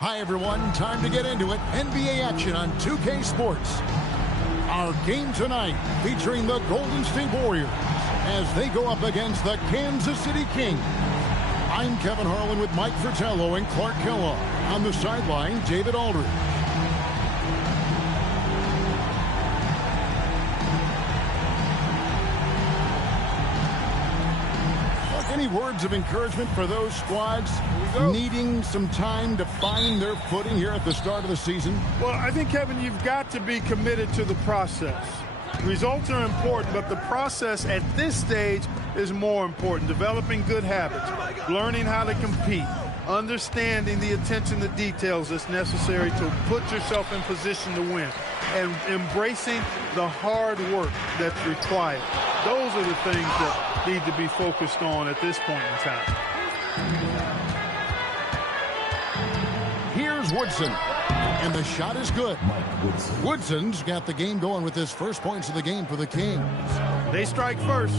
Hi, everyone. Time to get into it. NBA action on 2K Sports. Our game tonight featuring the Golden State Warriors as they go up against the Kansas City Kings. I'm Kevin Harlan with Mike Fratello and Clark Kellogg. On the sideline, David Aldridge. Any words of encouragement for those squads needing some time to find their footing here at the start of the season? Well, I think, Kevin, you've got to be committed to the process. Results are important, but the process at this stage is more important. Developing good habits, learning how to compete, understanding the attention to details that's necessary to put yourself in position to win, and embracing the hard work that's required. Those are the things that need to be focused on at this point in time. Here's Woodson, and the shot is good. Woodson's got the game going with his first points of the game for the Kings. They strike first.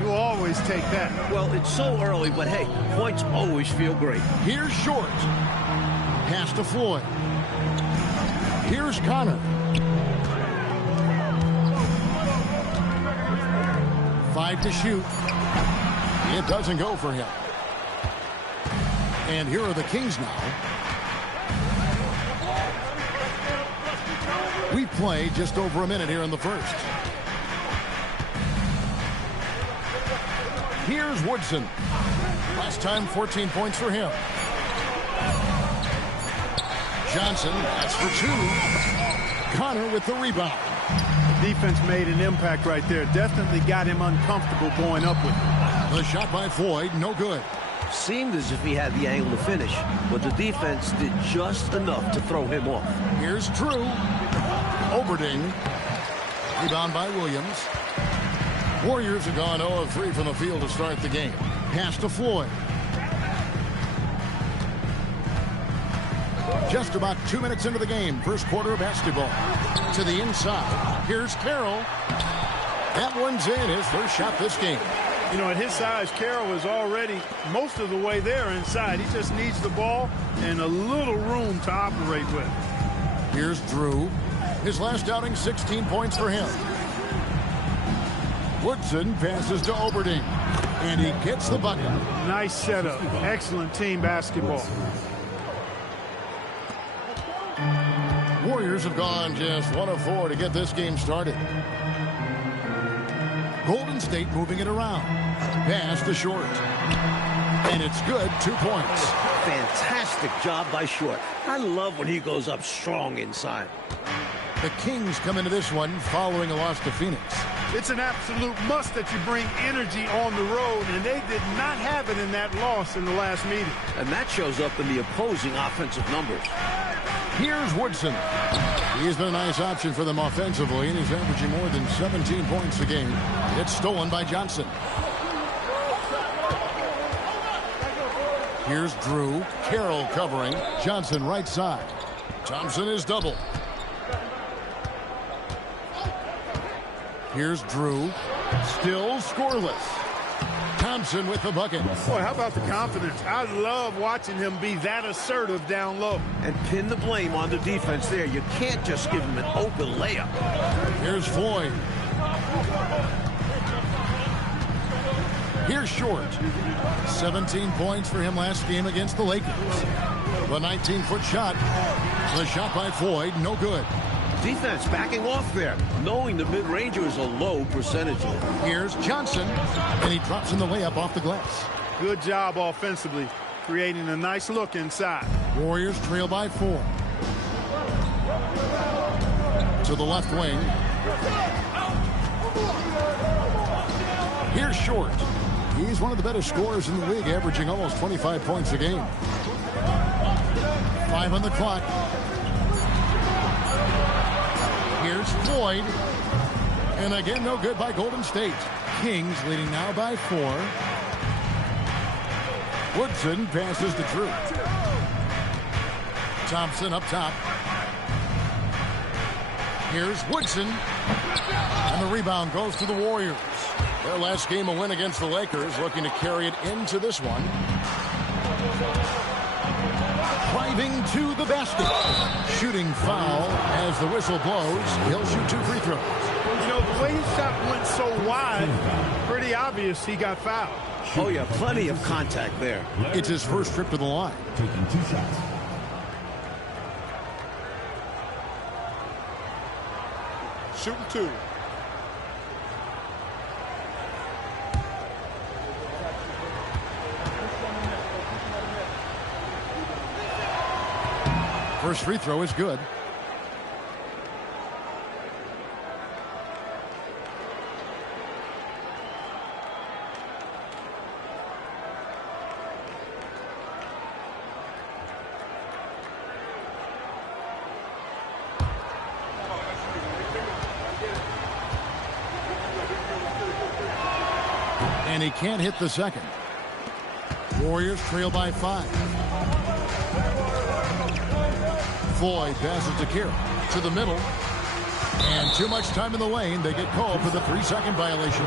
You'll always take that. Well, it's so early, but hey, points always feel great. Here's Short. Pass to Floyd. Here's Connor. 5 to shoot. It doesn't go for him. And here are the Kings now. We play just over a minute here in the first. Here's Woodson. Last time, 14 points for him. Johnson, that's for 2. Connor with the rebound. Defense made an impact right there. Definitely got him uncomfortable going up with it. The shot by Floyd, no good. Seemed as if he had the angle to finish, but the defense did just enough to throw him off. Here's Drew. Oberding. Rebound by Williams. Warriors have gone 0 of 3 from the field to start the game. Pass to Floyd. Just about 2 minutes into the game. First quarter of basketball. To the inside. Here's Carroll. That one's in. His first shot this game. You know, at his size, Carroll is already most of the way there inside. He just needs the ball and a little room to operate with. Here's Drew. His last outing, 16 points for him. Woodson passes to Oberding. And he gets the bucket. Nice setup. Excellent team basketball. Warriors have gone just 1 of 4 to get this game started. Golden State moving it around. Pass to Short. And it's good, 2 points. Fantastic job by Short. I love when he goes up strong inside. The Kings come into this one following a loss to Phoenix. It's an absolute must that you bring energy on the road, and they did not have it in that loss in the last meeting. And that shows up in the opposing offensive numbers. Here's Woodson. He's been a nice option for them offensively, and he's averaging more than 17 points a game. It's stolen by Johnson. Here's Drew. Carroll covering. Johnson right side. Thompson is double. Here's Drew. Still scoreless. Thompson with the bucket. Boy, how about the confidence? I love watching him be that assertive down low. And pin the blame on the defense there. You can't just give him an open layup. Here's Floyd. Here's Short. 17 points for him last game against the Lakers. The 19-foot shot. The shot by Floyd, no good. Defense backing off there, knowing the mid-ranger is a low percentage. Here's Johnson, and he drops in the layup off the glass. Good job offensively, creating a nice look inside. Warriors trail by 4. To the left wing. Here's Short. He's one of the better scorers in the league, averaging almost 25 points a game. 5 on the clock. Here's Floyd. And again, no good by Golden State. Kings leading now by 4. Woodson passes to Drew. Thompson up top. Here's Woodson. And the rebound goes to the Warriors. Their last game, a win against the Lakers, looking to carry it into this one. 5 driving to the basket. Shooting foul as the whistle blows. He'll shoot 2 free throws. You know, the way his shot went so wide, pretty obvious he got fouled. Oh, yeah, plenty of contact there. It's his first trip to the line. Taking 2 shots. Shooting 2. First free throw is good. And he can't hit the second. Warriors trail by 5. Floyd passes to Kira to the middle. And too much time in the lane. They get called for the 3-second violation.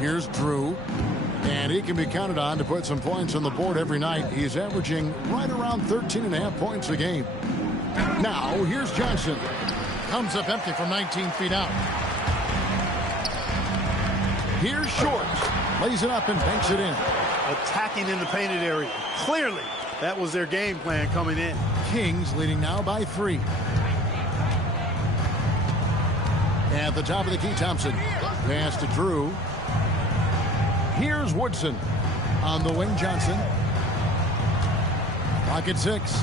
Here's Drew. And he can be counted on to put some points on the board every night. He's averaging right around 13.5 points a game. Now, here's Johnson. Comes up empty from 19 feet out. Here's Short. Lays it up and banks it in. Attacking in the painted area. Clearly, that was their game plan coming in. Kings leading now by 3. At the top of the key, Thompson. Pass to Drew. Here's Woodson. On the wing, Johnson. Clock at 6.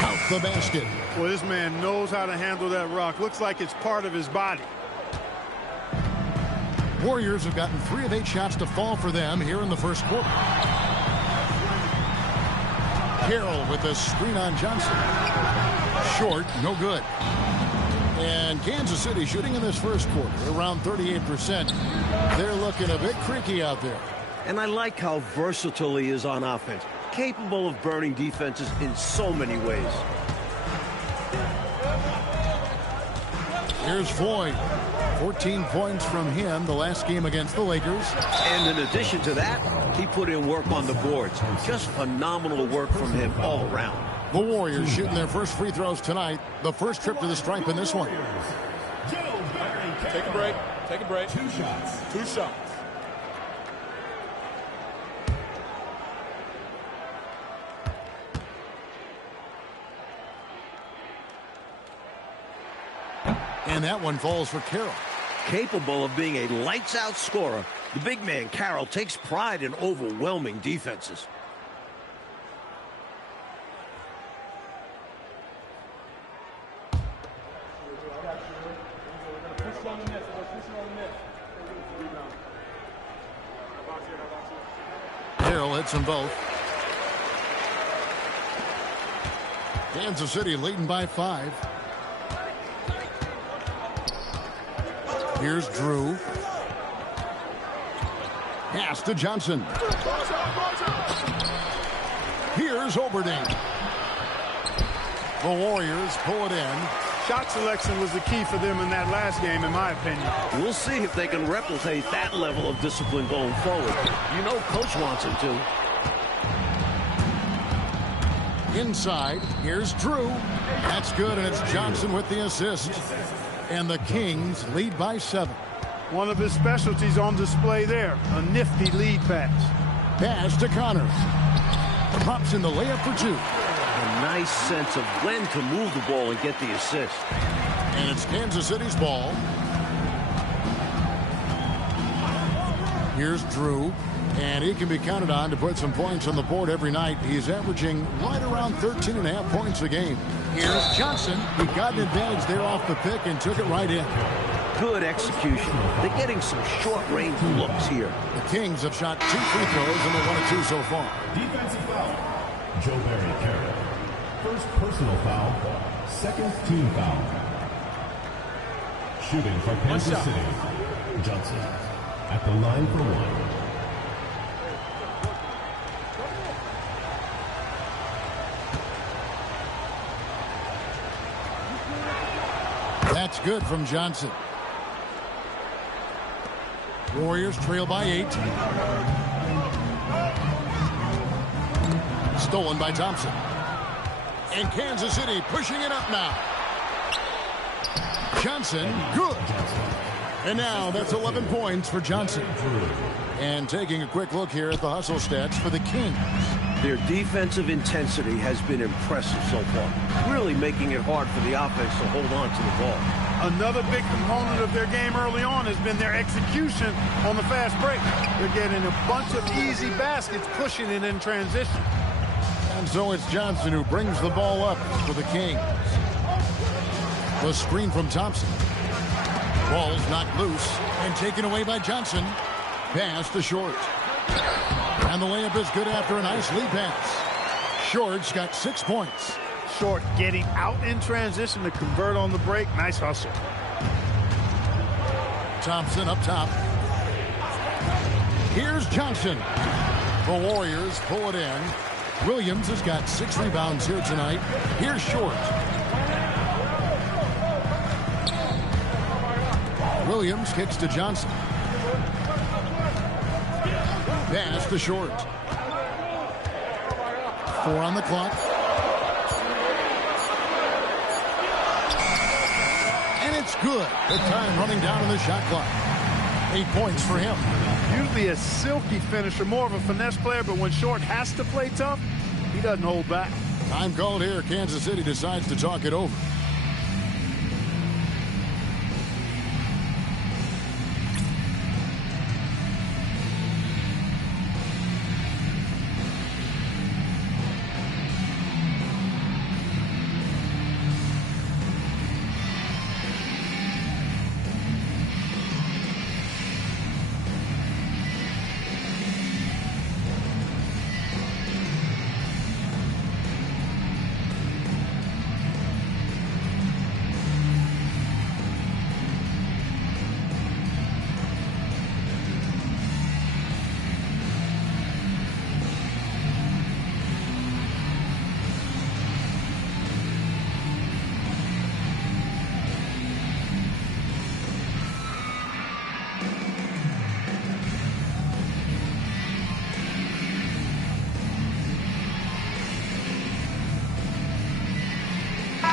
Count the basket. Well, this man knows how to handle that rock. Looks like it's part of his body. Warriors have gotten 3 of 8 shots to fall for them here in the first quarter. Carroll with the screen on Johnson. Short, no good. And Kansas City shooting in this first quarter around 38%. They're looking a bit creaky out there. And I like how versatile he is on offense. Capable of burning defenses in so many ways. Here's Floyd. 14 points from him the last game against the Lakers. And in addition to that, he put in work on the boards. Just phenomenal work from him all around. The Warriors shooting their first free throws tonight. The first trip to the stripe in this one. Take a break. Take a break. 2 shots. 2 shots. And that one falls for Carroll. Capable of being a lights-out scorer, the big man Carroll takes pride in overwhelming defenses. Carroll hits them both. Kansas City leading by 5. Here's Drew. Pass to Johnson. Here's Oberding. The Warriors pull it in. Shot selection was the key for them in that last game, in my opinion. We'll see if they can replicate that level of discipline going forward. You know Coach wants him to. Inside, here's Drew. That's good, and it's Johnson with the assist. And the Kings lead by 7. One of his specialties on display there. A nifty lead pass. Pass to Connors. Pops in the layup for 2. A nice sense of when to move the ball and get the assist. And it's Kansas City's ball. Here's Drew. And he can be counted on to put some points on the board every night. He's averaging right around 13.5 points a game. Here's Johnson. He got an advantage there off the pick and took it right in. Good execution. They're getting some short-range looks here. The Kings have shot 2 free throws and they're 1 of 2 so far. Defensive foul. Joe Barry Carroll. First personal foul. Second team foul. Shooting for Kansas City. Johnson at the line for 1. That's good from Johnson. Warriors trail by 8. Stolen by Thompson. And Kansas City pushing it up now. Johnson, good. And now that's 11 points for Johnson. And taking a quick look here at the hustle stats for the Kings. Their defensive intensity has been impressive so far, really making it hard for the offense to hold on to the ball. Another big component of their game early on has been their execution on the fast break. They're getting a bunch of easy baskets, pushing it in transition. And so it's Johnson who brings the ball up for the Kings. The screen from Thompson. Ball's knocked loose and taken away by Johnson. Pass to Short. And the layup is good after a nice lead pass. Short's got 6 points. Short getting out in transition to convert on the break. Nice hustle. Thompson up top. Here's Johnson. The Warriors pull it in. Williams has got 6 rebounds here tonight. Here's Short. Williams kicks to Johnson. Pass to Short. 4 on the clock. And it's good. The time running down in the shot clock. 8 points for him. Usually a silky finisher, more of a finesse player, but when Short has to play tough, he doesn't hold back. Time called here. Kansas City decides to talk it over.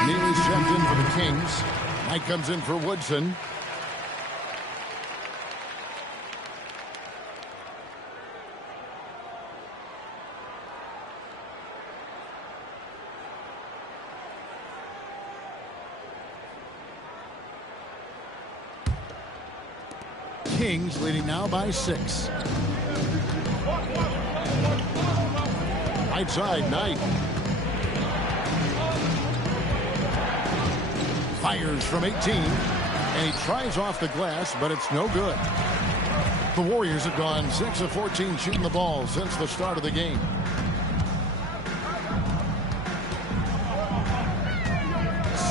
Neely's checked in for the Kings. Knight comes in for Woodson. Kings leading now by 6. Right side, Knight. Fires from 18, and he tries off the glass, but it's no good. The Warriors have gone 6 of 14 shooting the ball since the start of the game.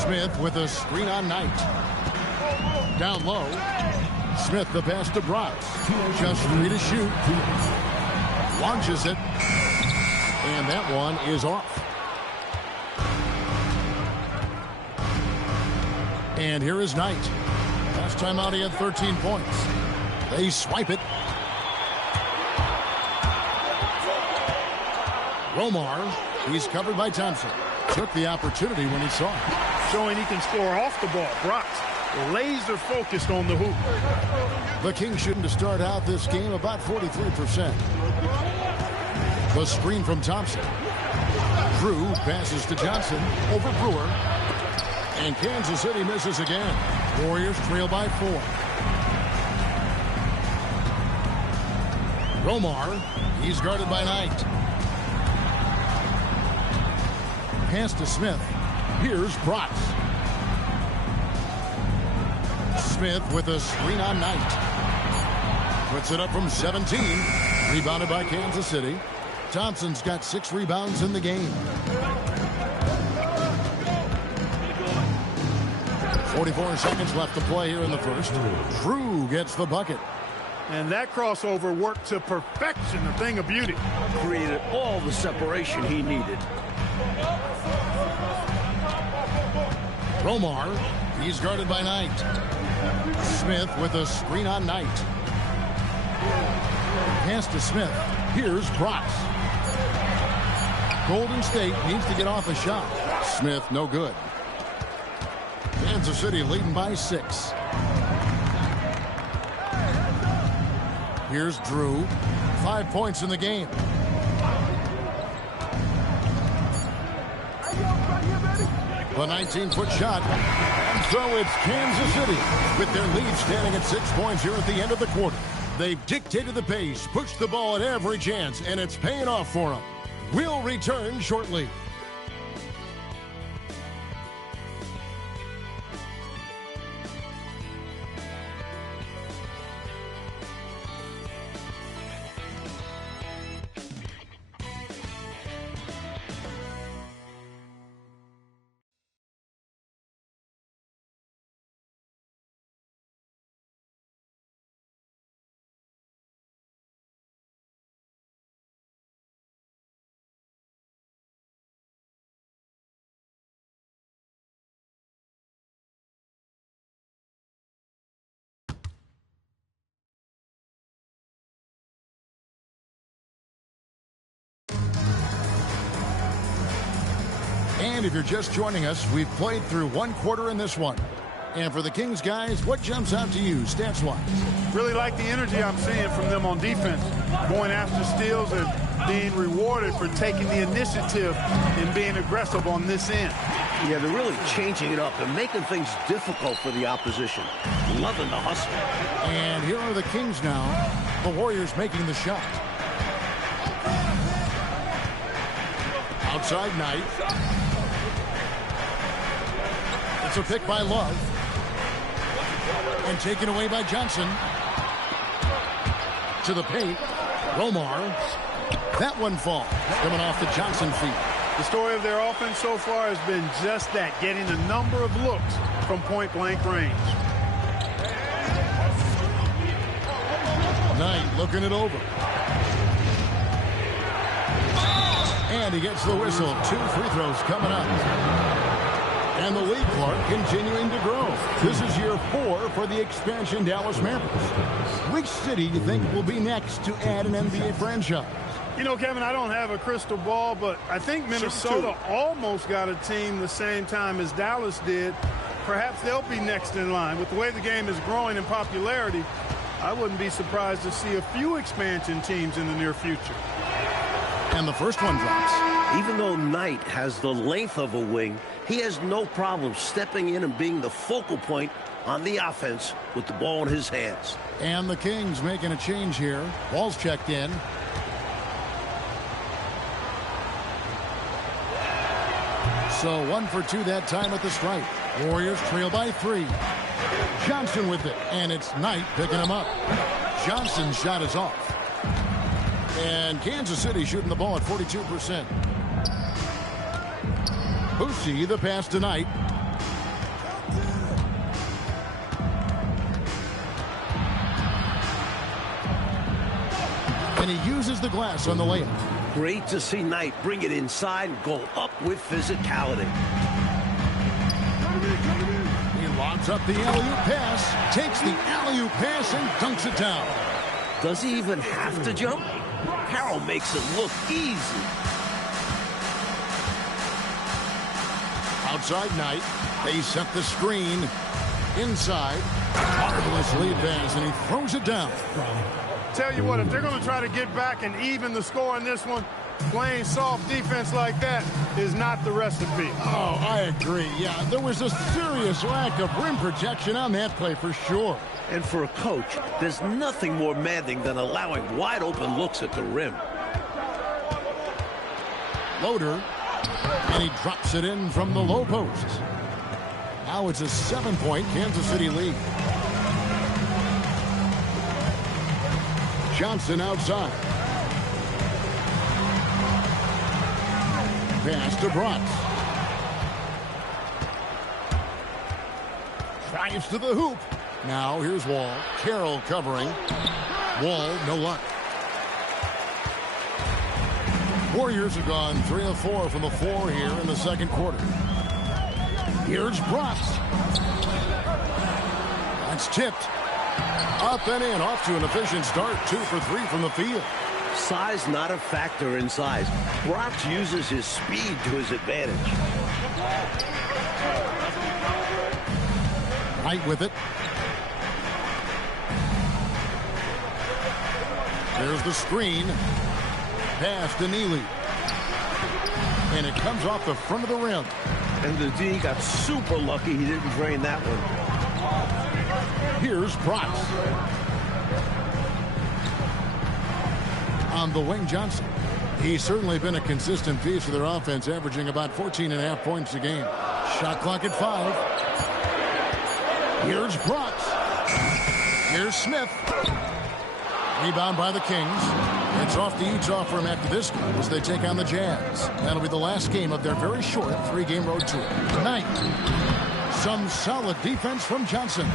Smith with a screen on Knight. Down low. Smith the pass to Bratz. Just 3 to shoot. Launches it. And that one is off. And here is Knight. Last time out he had 13 points. They swipe it. Romar, he's covered by Thompson. Took the opportunity when he saw it. Showing he can score off the ball. Bratz laser focused on the hoop. The Kings shooting to start out this game about 43%. The screen from Thompson. Drew passes to Johnson over Brewer. And Kansas City misses again. Warriors trail by 4. Romar, he's guarded by Knight. Pass to Smith. Here's Bratz. Smith with a screen on Knight. Puts it up from 17. Rebounded by Kansas City. Thompson's got 6 rebounds in the game. 44 seconds left to play here in the first. Drew gets the bucket. And that crossover worked to perfection, a thing of beauty. Created all the separation he needed. Romar, He's guarded by Knight. Smith with a screen on Knight. Pass to Smith. Here's Bratz. Golden State needs to get off a shot. Smith, no good. Kansas City leading by 6. Here's Drew. 5 points in the game. The 19-foot shot. And so it's Kansas City with their lead standing at 6 points here at the end of the quarter. They've dictated the pace, pushed the ball at every chance, and it's paying off for them. We'll return shortly. And if you're just joining us, we've played through one quarter in this one. And for the Kings guys, what jumps out to you stats-wise? Really like the energy I'm seeing from them on defense, going after steals and being rewarded for taking the initiative and being aggressive on this end. Yeah, they're really changing it up and making things difficult for the opposition. Loving the hustle. And here are the Kings now. The Warriors making the shot. Outside Knight. It's a pick by Love. And taken away by Johnson. To the paint. Romar. That one falls. Coming off the Johnson feet. The story of their offense so far has been just that, getting a number of looks from point-blank range. Knight looking it over. And he gets the whistle. 2 free throws coming up. And the lead clock continuing to grow. This is year 4 for the expansion Dallas Mavericks. Which city do you think will be next to add an NBA franchise? You know, Kevin, I don't have a crystal ball, but I think Minnesota almost got a team the same time as Dallas did. Perhaps they'll be next in line. With the way the game is growing in popularity, I wouldn't be surprised to see a few expansion teams in the near future. And the first one drops. Even though Knight has the length of a wing, he has no problem stepping in and being the focal point on the offense with the ball in his hands. And the Kings making a change here. Ball's checked in. So 1 for 2 that time at the stripe. Warriors trail by 3. Johnson with it, and it's Knight picking him up. Johnson's shot is off. And Kansas City shooting the ball at 42%. Boosie, the pass to Knight. And he uses the glass on the layup. Great to see Knight bring it inside and go up with physicality. He lobs up the alley-oop pass, takes the alley-oop pass and dunks it down. Does he even have to jump? Carroll makes it look easy. Outside Knight. They set the screen. Inside. Marvelous lead pass, and he throws it down. Tell you what, if they're going to try to get back and even the score in this one, playing soft defense like that is not the recipe. Oh, I agree. Yeah, there was a serious lack of rim protection on that play for sure. And for a coach, there's nothing more maddening than allowing wide open looks at the rim. Loader, and he drops it in from the low post. Now it's a 7-point Kansas City lead. Johnson outside. Pass to Bratz. Drives to the hoop. Now here's Wall. Carroll covering. Wall, no luck. Warriors have gone 3 of 4 from the floor here in the second quarter. Here's Brooks. That's tipped. Up and in, off to an efficient start. 2 for 3 from the field. Size not a factor in size. Brooks uses his speed to his advantage. Right with it. There's the screen. Pass to Neely. And it comes off the front of the rim. And the D got super lucky he didn't drain that one. Here's Brooks. On the wing, Johnson. He's certainly been a consistent piece of their offense, averaging about 14.5 points a game. Shot clock at 5. Here's Brooks. Here's Smith. Rebound by the Kings. It's off to Utah for him after this game as they take on the Jazz. That'll be the last game of their very short 3-game road tour. Tonight, some solid defense from Johnson.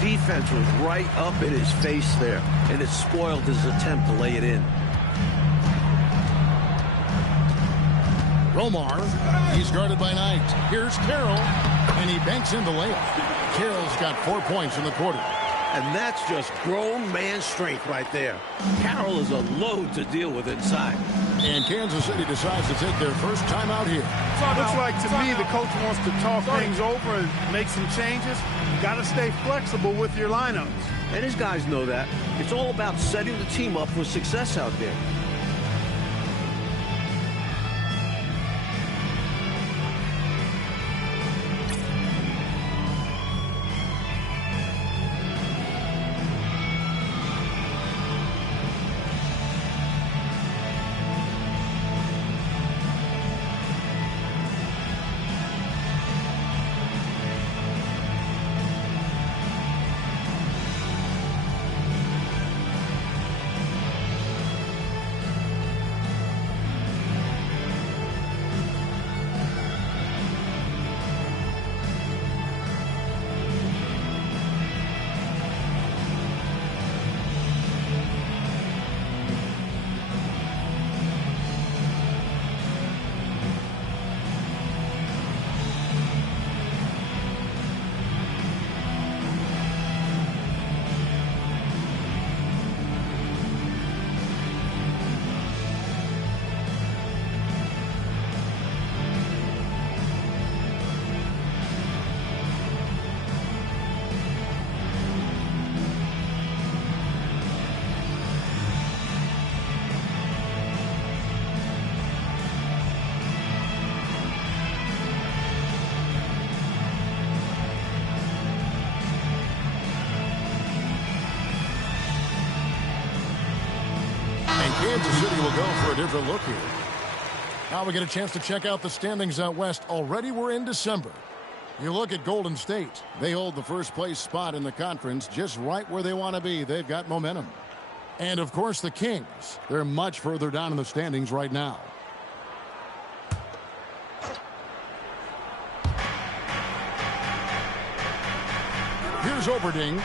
Defense was right up in his face there, and it spoiled his attempt to lay it in. Romar, he's guarded by Knight. Here's Carroll, and he banks in the layup. Carroll's got 4 points in the quarter. And that's just grown man strength right there. Carroll is a load to deal with inside. And Kansas City decides to take their first time out here. Looks like to me the coach wants to talk things over and make some changes. You got to stay flexible with your lineups. And his guys know that. It's all about setting the team up for success out there. Kansas City will go for a different look here. Now we get a chance to check out the standings out west. Already we're in December. You look at Golden State. They hold the first place spot in the conference just right where they want to be. They've got momentum. And, of course, the Kings. They're much further down in the standings right now. Here's Oberding.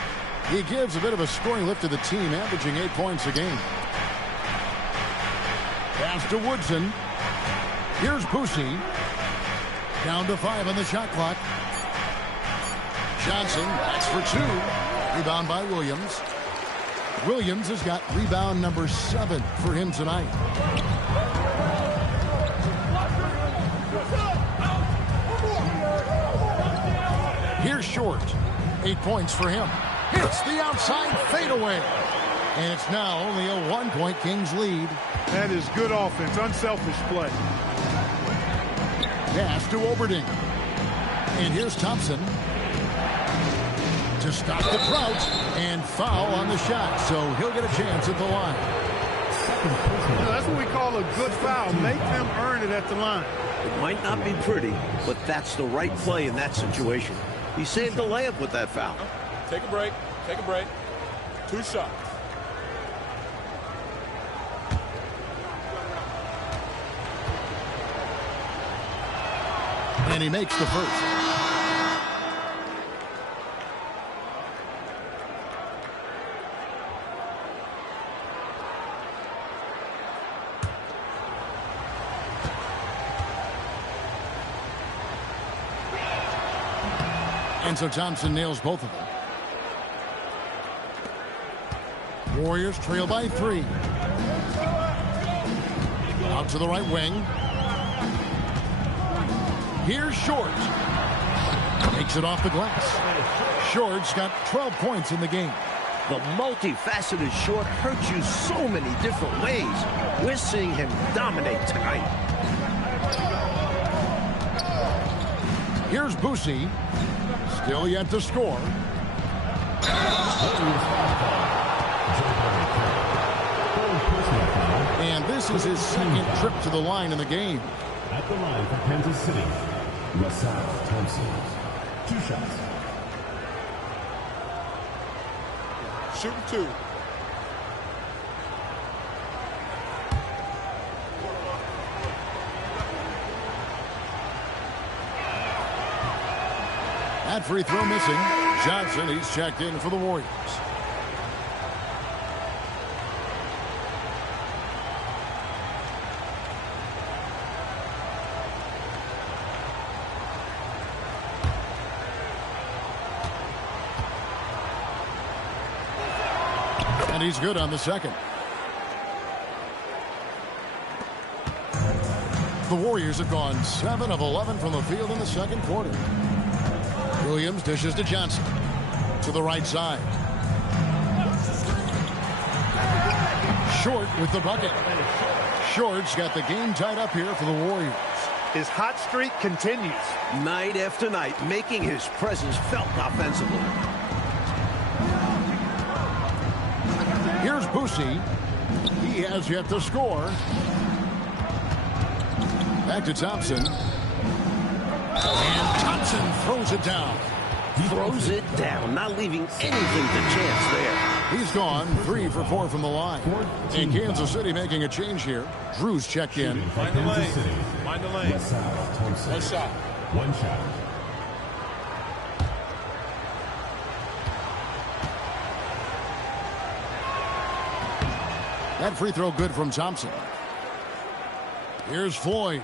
He gives a bit of a scoring lift to the team, averaging 8 points a game. Pass to Woodson. Here's Boucy. Down to 5 on the shot clock. Johnson backs for 2. Rebound by Williams. Williams has got rebound number 7 for him tonight. Here's Short. 8 points for him. Hits the outside fadeaway. And it's now only a 1-point Kings lead. That is good offense, unselfish play. Pass to Oberding. And here's Thompson. To stop the Trout. And foul on the shot. So he'll get a chance at the line. That's what we call a good foul. Make them earn it at the line. It might not be pretty, but that's the right play in that situation. He saved the layup with that foul. Take a break. Take a break. 2 shots. And he makes the first. And so Thompson nails both of them. Warriors trail by 3. Out to the right wing. Here's Short. Takes it off the glass. Short's got 12 points in the game. The multifaceted Short hurts you so many different ways. We're seeing him dominate tonight. Here's Boosie. Still yet to score. And this is his second trip to the line in the game. At the line for Kansas City, LaSalle Thompson. 2 shots. Shooting 2. That free throw missing. Johnson, he's checked in for the Warriors. And he's good on the second. The Warriors have gone 7 of 11 from the field in the second quarter. Williams dishes to Johnson. To the right side. Short with the bucket. Short's got the game tied up here for the Warriors. His hot streak continues. Night after night, making his presence felt offensively. Here's Boosie. He has yet to score. Back to Thompson. And Thompson throws it down. Throws it down, not leaving anything to chance there. He's gone 3 for 4 from the line. And Kansas City making a change here. Drew's checked in. Mind the lane. Mind the lane. 1 shot. 1 shot. That free throw good from Thompson. Here's Floyd.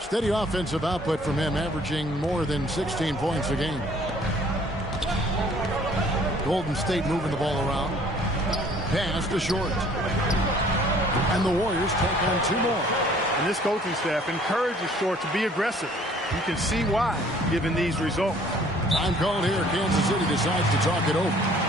Steady offensive output from him, averaging more than 16 points a game. Golden State moving the ball around. Pass to Short. And the Warriors take on 2 more. And this coaching staff encourages Short to be aggressive. You can see why, given these results. Time called here. Kansas City decides to talk it over.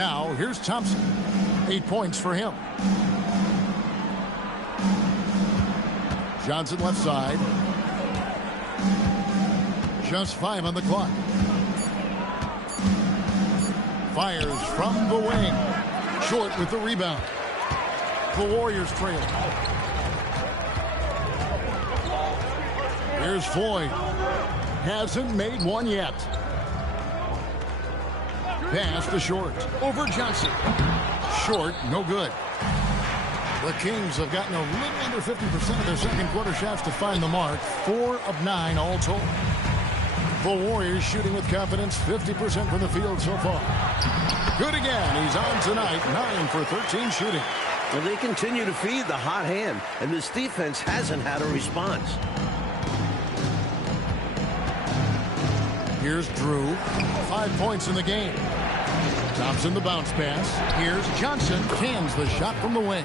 Now, here's Thompson. 8 points for him. Johnson left side. Just 5 on the clock. Fires from the wing. Short with the rebound. The Warriors trail. Here's Floyd. Hasn't made one yet. Pass to Short. Over Johnson. Short, no good. The Kings have gotten a little under 50% of their second quarter shots to find the mark. 4 of 9 all told. The Warriors shooting with confidence, 50% from the field so far. Good again. He's on tonight, 9 for 13 shooting. Well, they continue to feed the hot hand, and this defense hasn't had a response. Here's Drew. 5 points in the game. Thompson the bounce pass. Here's Johnson. Cans the shot from the wing.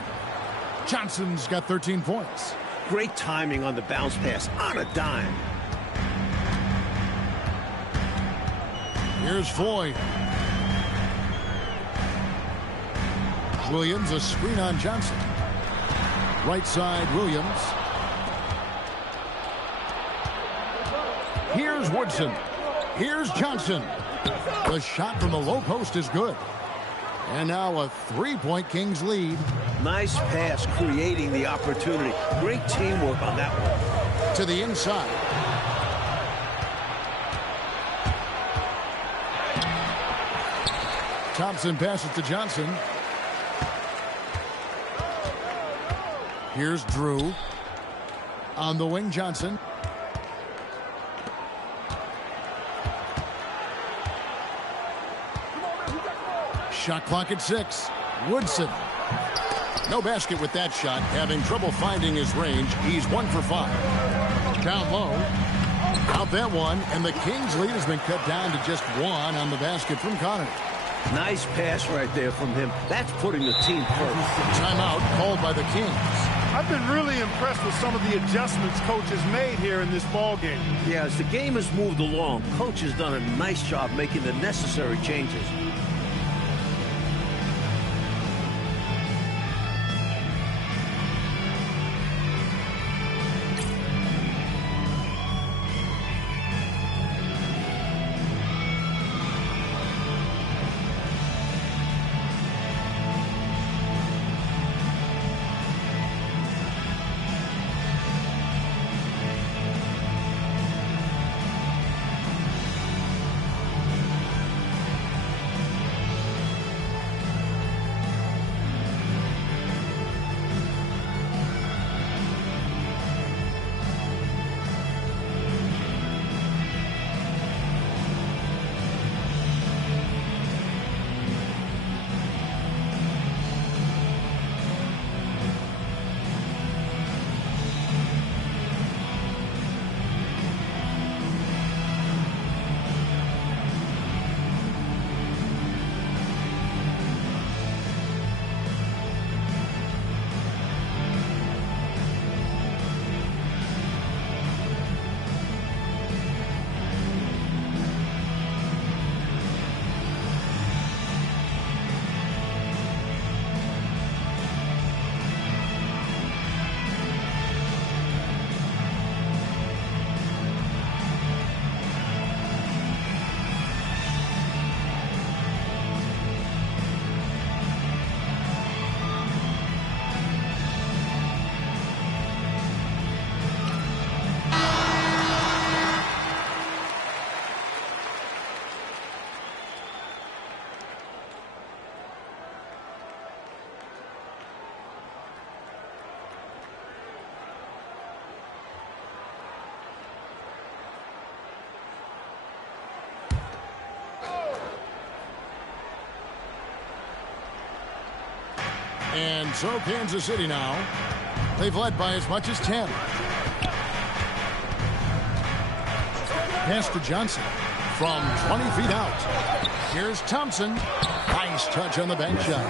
Johnson's got 13 points. Great timing on the bounce pass on a dime. Here's Floyd. Williams, a screen on Johnson. Right side, Williams. Here's Woodson. Here's Johnson. The shot from the low post is good. And now a 3-point Kings lead. Nice pass, creating the opportunity. Great teamwork on that one. To the inside. Thompson passes to Johnson. Here's Drew. On the wing, Johnson. Shot clock at 6. Woodson. No basket with that shot. Having trouble finding his range. He's 1 for 5. Down low. Out that one. And the Kings lead has been cut down to just 1 on the basket from Connor. Nice pass right there from him. That's putting the team first. Timeout called by the Kings. I've been really impressed with some of the adjustments Coach has made here in this ball game. Yeah, as the game has moved along, Coach has done a nice job making the necessary changes. And so Kansas City now. They've led by as much as 10. Pass to Johnson from 20 feet out. Here's Thompson. Nice touch on the bank shot.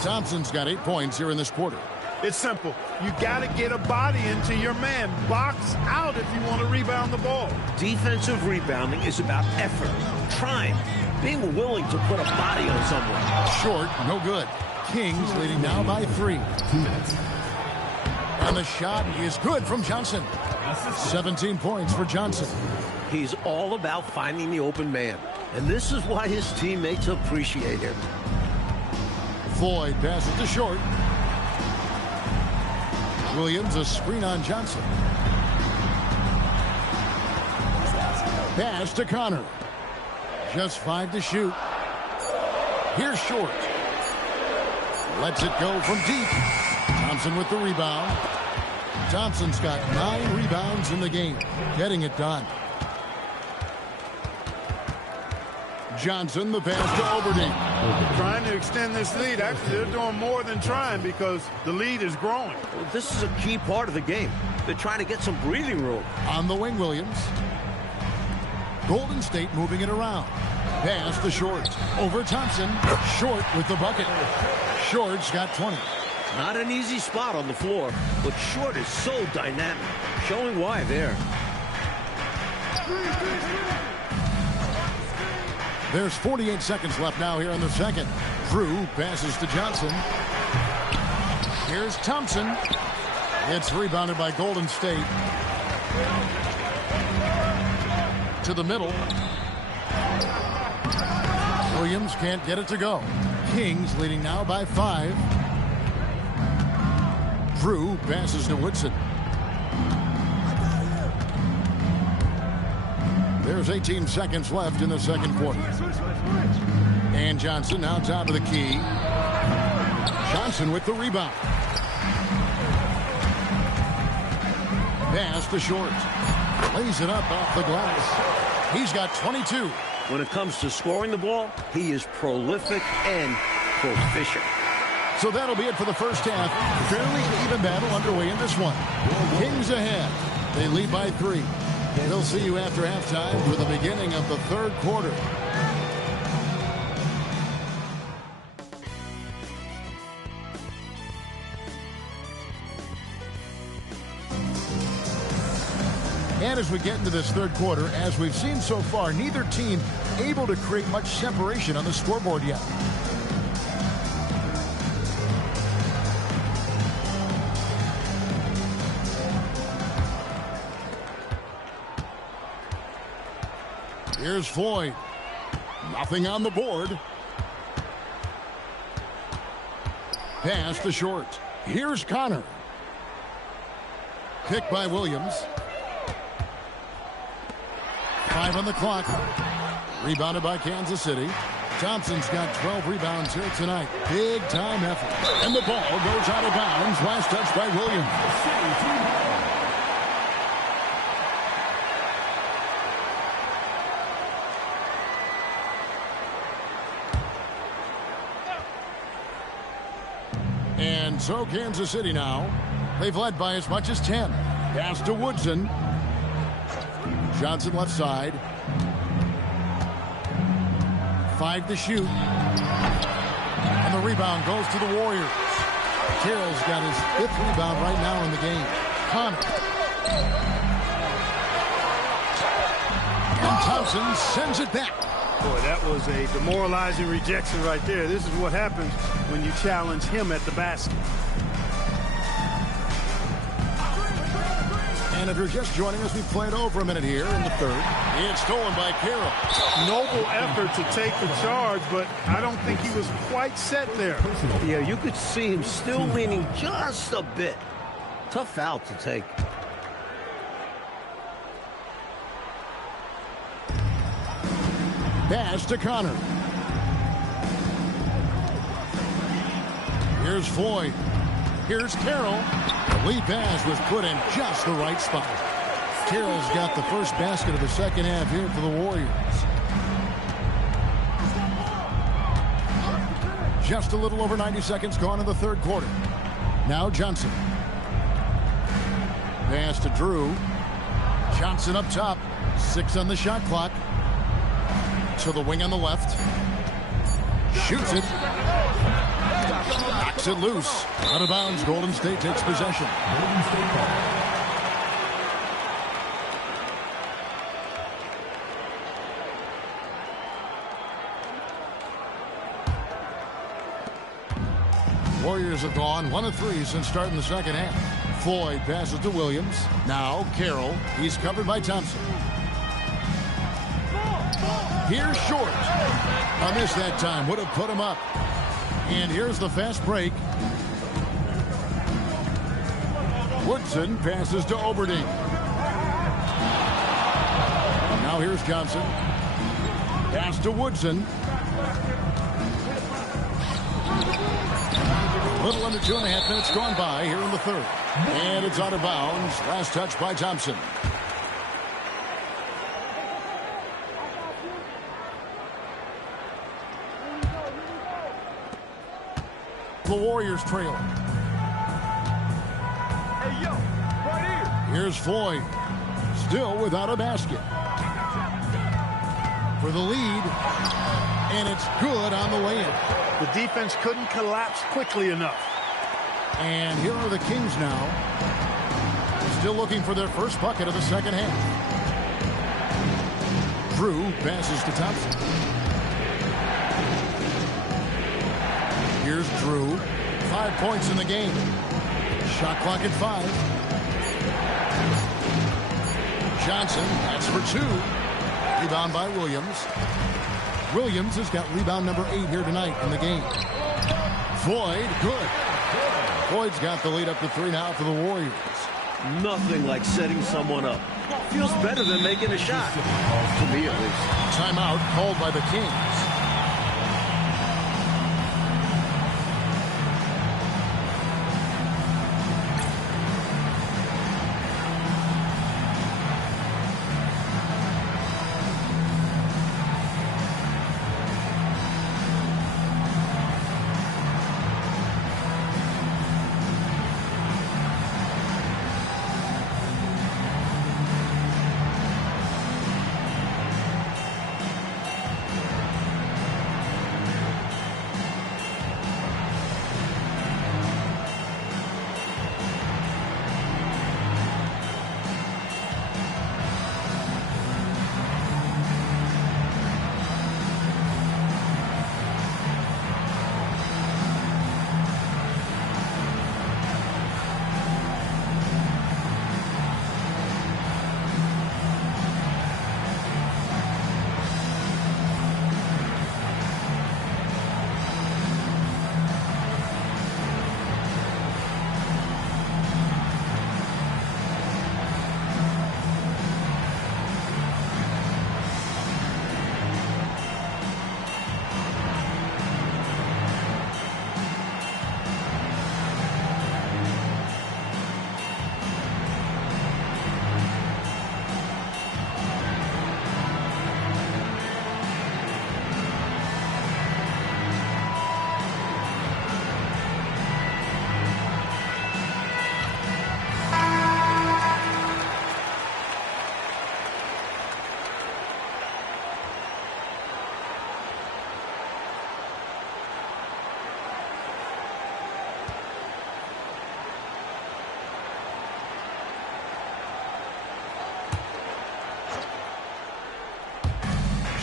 Thompson's got 8 points here in this quarter. It's simple. You got to get a body into your man. Box out if you want to rebound the ball. Defensive rebounding is about effort, trying, being willing to put a body on someone. Short, no good. Kings leading now by 3. And the shot is good from Johnson. 17 points for Johnson. He's all about finding the open man, and this is why his teammates appreciate him. Floyd passes to Short. Williams, a screen on Johnson. Pass to Connor. Just 5 to shoot. Here's Short. Lets it go from deep. Thompson with the rebound. Thompson's got 9 rebounds in the game, getting it done. Johnson, the pass to Oberding. Trying to extend this lead. Actually, they're doing more than trying because the lead is growing. Well, this is a key part of the game. They're trying to get some breathing room. On the wing, Williams. Golden State moving it around. Pass to Short. Over Thompson. Short with the bucket. Short's got 20. Not an easy spot on the floor, but Short is so dynamic. Showing why there. There's 48 seconds left now here in the second. Drew passes to Johnson. Here's Thompson. It's rebounded by Golden State. To the middle. Williams can't get it to go. Kings leading now by 5. Drew passes to Woodson. There's 18 seconds left in the second quarter. And Johnson now top of the key. Johnson with the rebound. Pass to Short. Lays it up off the glass. He's got 22. When it comes to scoring the ball, he is prolific and proficient. So that'll be it for the first half. Fairly even battle underway in this one. Kings ahead. They lead by 3. We'll see you after halftime for the beginning of the third quarter. And as we get into this third quarter, as we've seen so far, neither team able to create much separation on the scoreboard yet. Here's Floyd. Nothing on the board. Pass to Short. Here's Connor. Pick by Williams. 5 on the clock. Rebounded by Kansas City. Thompson's got 12 rebounds here tonight. Big time effort. And the ball goes out of bounds. Last touch by Williams. And so Kansas City now. They've led by as much as 10. Pass to Woodson. Johnson left side. 5 to shoot. And the rebound goes to the Warriors. Carroll's got his 5th rebound right now in the game. Connor. And Thompson sends it back. Boy, that was a demoralizing rejection right there. This is what happens when you challenge him at the basket. And if you're just joining us, we've played over a minute here in the third. It's stolen by Carroll. Noble effort to take the charge, but I don't think he was quite set there. Yeah, you could see him still leaning just a bit. Tough foul to take. Pass to Connor. Here's Floyd. Here's Carroll. The lead pass was put in just the right spot. Carroll's got the first basket of the second half here for the Warriors. Just a little over 90 seconds gone in the third quarter. Now Johnson. Pass to Drew. Johnson up top. 6 on the shot clock. To the wing on the left. Shoots it. Knocks it loose. Out of bounds. Golden State takes possession. Golden State ball. Warriors have gone 1 of 3 since starting the second half. Floyd passes to Williams. Now Carroll. He's covered by Thompson. Here's Short. A miss that time. Would have put him up. And here's the fast break. Woodson passes to Oberding. Now here's Johnson. Pass to Woodson. A little under 2.5 minutes gone by here in the third. And it's out of bounds. Last touch by Thompson. The Warriors trail. Hey, yo, right here. Here's Floyd. Still without a basket. For the lead. And it's good on the way in. The defense couldn't collapse quickly enough. And here are the Kings now. Still looking for their first bucket of the second half. Drew passes to Thompson. Here's Drew. 5 points in the game. Shot clock at 5. Johnson, that's for 2. Rebound by Williams. Williams has got rebound number 8 here tonight in the game. Floyd, good. Floyd's got the lead up to 3 now for the Warriors. Nothing like setting someone up. Feels better than making a shot. To me, at least. Timeout called by the Kings.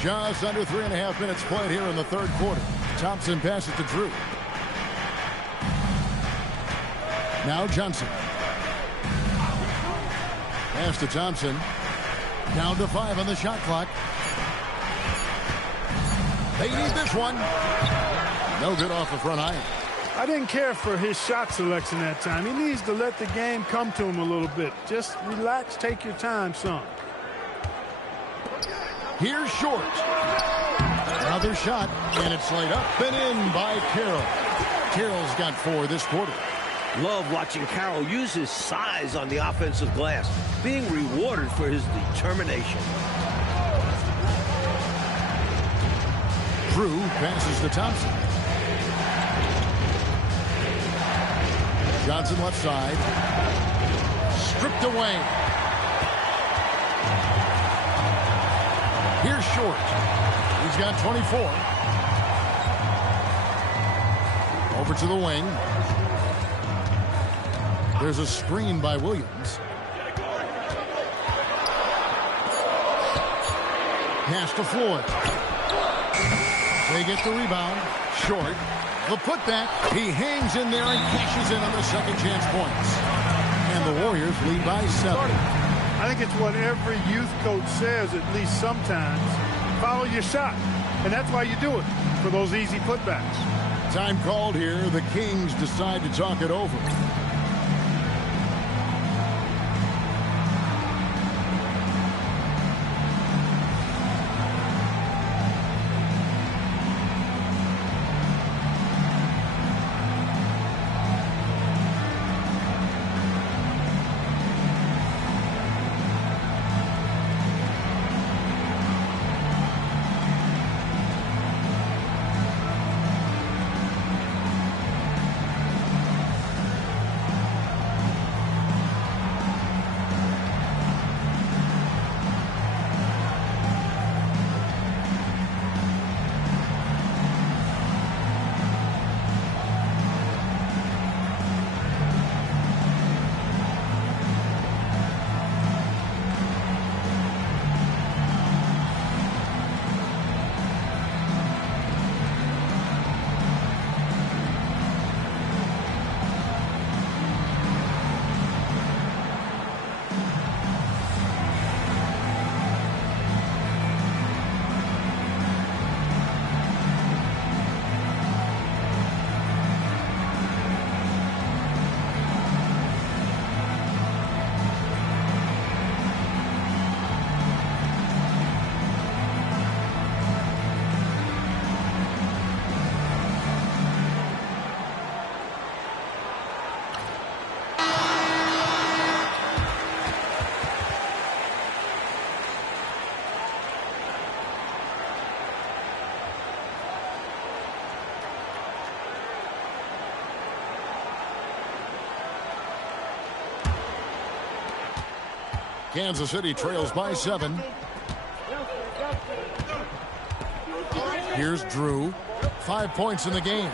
Just under 3.5 minutes played here in the third quarter. Thompson passes to Drew. Now Johnson. Pass to Thompson. Down to 5 on the shot clock. They need this one. No good off the front iron. I didn't care for his shot selection that time. He needs to let the game come to him a little bit. Just relax, take your time, son. Here's Short. Another shot, and it's laid up and in by Carroll. Carroll's got 4 this quarter. Love watching Carroll use his size on the offensive glass, being rewarded for his determination. Drew passes to Thompson. Johnson left side. Stripped away. Here's Short. He's got 24. Over to the wing. There's a screen by Williams. Pass to Floyd. They get the rebound. Short. The putback. He hangs in there and cashes in on the second chance points. And the Warriors lead by 7. I think it's what every youth coach says, at least sometimes. Follow your shot. And that's why you do it, for those easy putbacks. Time called here. The Kings decide to talk it over. Kansas City trails by 7. Here's Drew. 5 points in the game.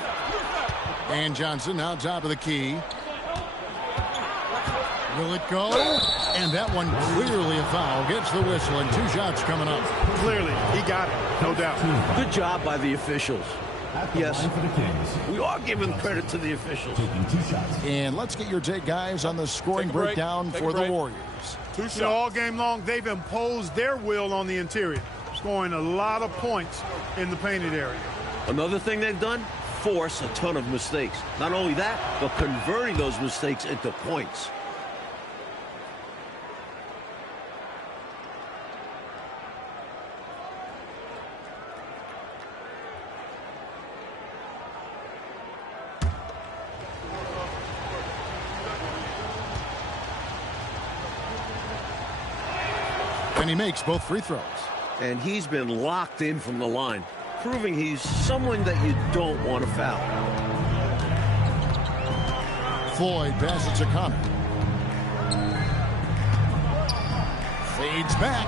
And Johnson now top of the key. Will it go? And that one clearly a foul. Gets the whistle and 2 shots coming up. Clearly, he got it. No doubt. Good job by the officials. Yes, we are giving credit to the officials. And let's get your take, guys, on the scoring breakdown for the Warriors. 2 shots. All game long, they've imposed their will on the interior, scoring a lot of points in the painted area. Another thing they've done, force a ton of mistakes. Not only that, but converting those mistakes into points. And he makes both free throws. And he's been locked in from the line, proving he's someone that you don't want to foul. Floyd passes to Connor. Fades back.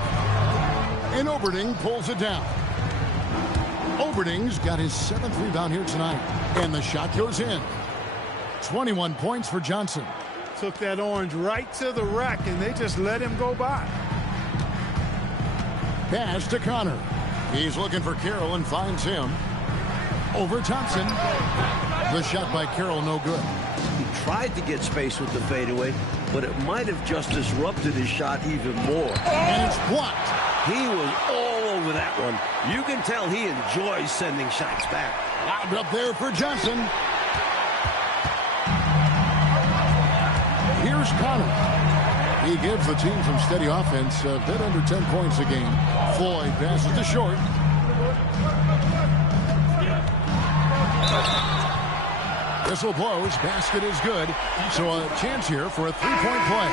And Oberding pulls it down. Oberding's got his 7th rebound here tonight. And the shot goes in. 21 points for Johnson. Took that orange right to the rack, and they just let him go by. Pass to Connor. He's looking for Carroll and finds him. Over Thompson. The shot by Carroll no good. He tried to get space with the fadeaway, but it might have just disrupted his shot even more. And it's blocked. He was all over that one. You can tell he enjoys sending shots back. Lobbed up there for Johnson. Here's Connor. He gives the team some steady offense, a bit under 10 points a game. Floyd passes to Short. Whistle blows. Basket is good. So a chance here for a 3-point play.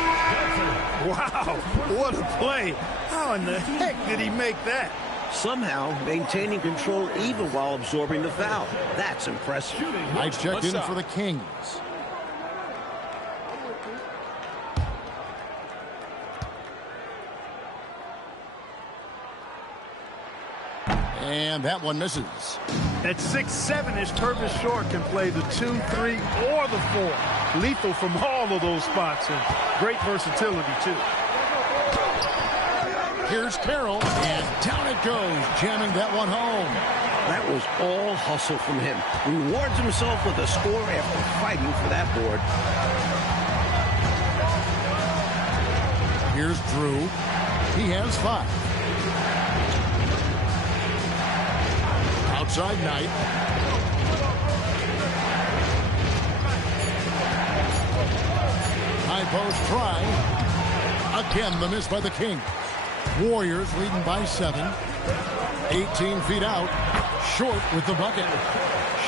Wow, what a play. How in the heck did he make that? Somehow maintaining control even while absorbing the foul. That's impressive. Knights checked in for the Kings. And that one misses. At 6'7", Purvis Short can play the 2, 3, or the 4. Lethal from all of those spots, and great versatility, too. Here's Carroll, and down it goes, jamming that one home. That was all hustle from him. Rewards himself with a score after fighting for that board. Here's Drew. He has 5. Outside Knight. High post try. Again, the miss by the King. Warriors leading by 7. 18 feet out. Short with the bucket.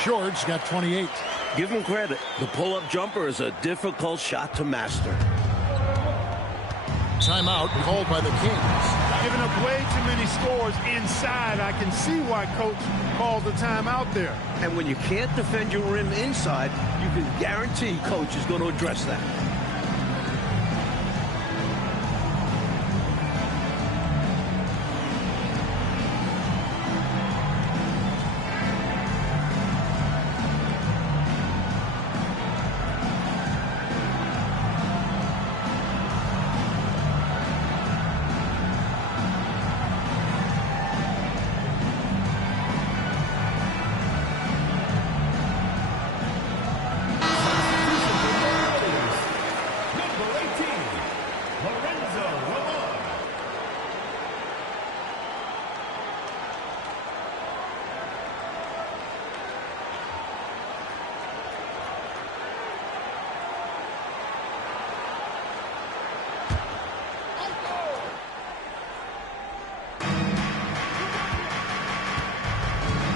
Short's got 28. Give him credit. The pull-up jumper is a difficult shot to master. Timeout called by the Kings. Giving up way too many scores inside. I can see why Coach called the timeout there. And when you can't defend your rim inside, you can guarantee Coach is going to address that.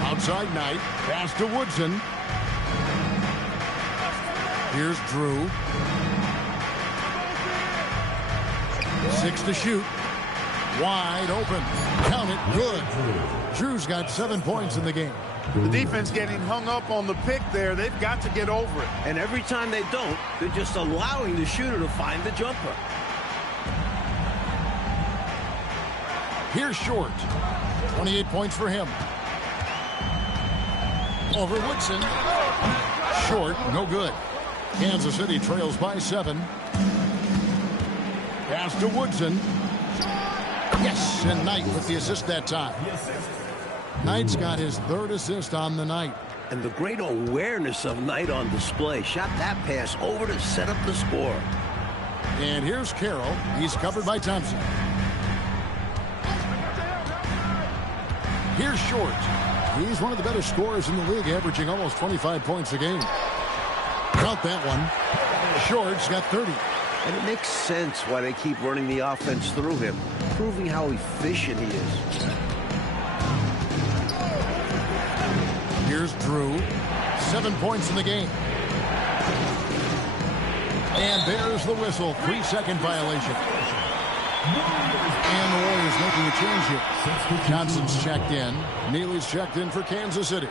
Outside Knight. Pass to Woodson. Here's Drew. 6 to shoot. Wide open. Count it. Good. Drew's got 7 points in the game. The defense getting hung up on the pick there. They've got to get over it. And every time they don't, they're just allowing the shooter to find the jumper. Here's Short. 28 points for him. Over Woodson. Short, no good. Kansas City trails by 7. Pass to Woodson. Yes, and Knight with the assist that time. Knight's got his 3rd assist on the night. And the great awareness of Knight on display. Shot that pass over to set up the score. And here's Carroll. He's covered by Thompson. Here's Short. He's one of the better scorers in the league, averaging almost 25 points a game. Count that one. Short's got 30. And it makes sense why they keep running the offense through him, proving how efficient he is. Here's Drew. 7 points in the game. And there's the whistle. 3-second violation. And the Warriors making a change here. Johnson's checked in. Neely's checked in for Kansas City.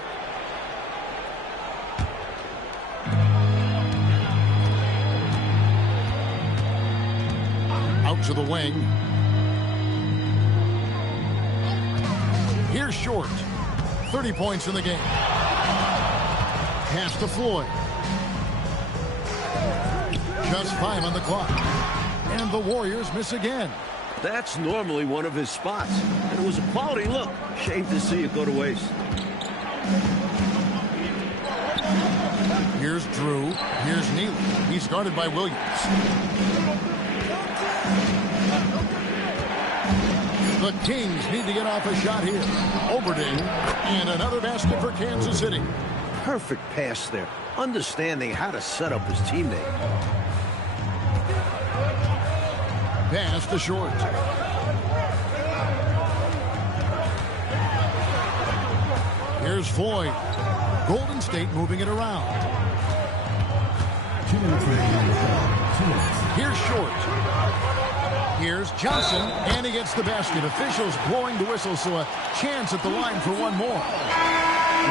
Out to the wing. Here's Short. 30 points in the game. Pass to Floyd. Just 5 on the clock. And the Warriors miss again. That's normally one of his spots. And it was a quality look. Shame to see it go to waste. Here's Drew. Here's Neely. He's guarded by Williams. The Kings need to get off a shot here. Oberding. And another basket for Kansas City. Perfect pass there. Understanding how to set up his teammate. Pass to Short. Here's Floyd. Golden State moving it around. Here's Short. Here's Johnson, and he gets the basket. Officials blowing the whistle, so a chance at the line for one more.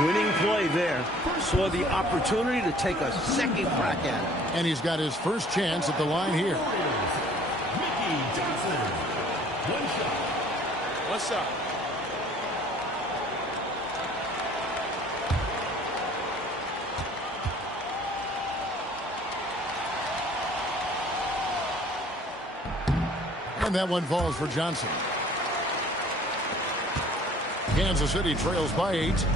Winning play there. Saw the opportunity to take a second crack at it. And he's got his first chance at the line here. What's up? And that one falls for Johnson. Kansas City trails by 8.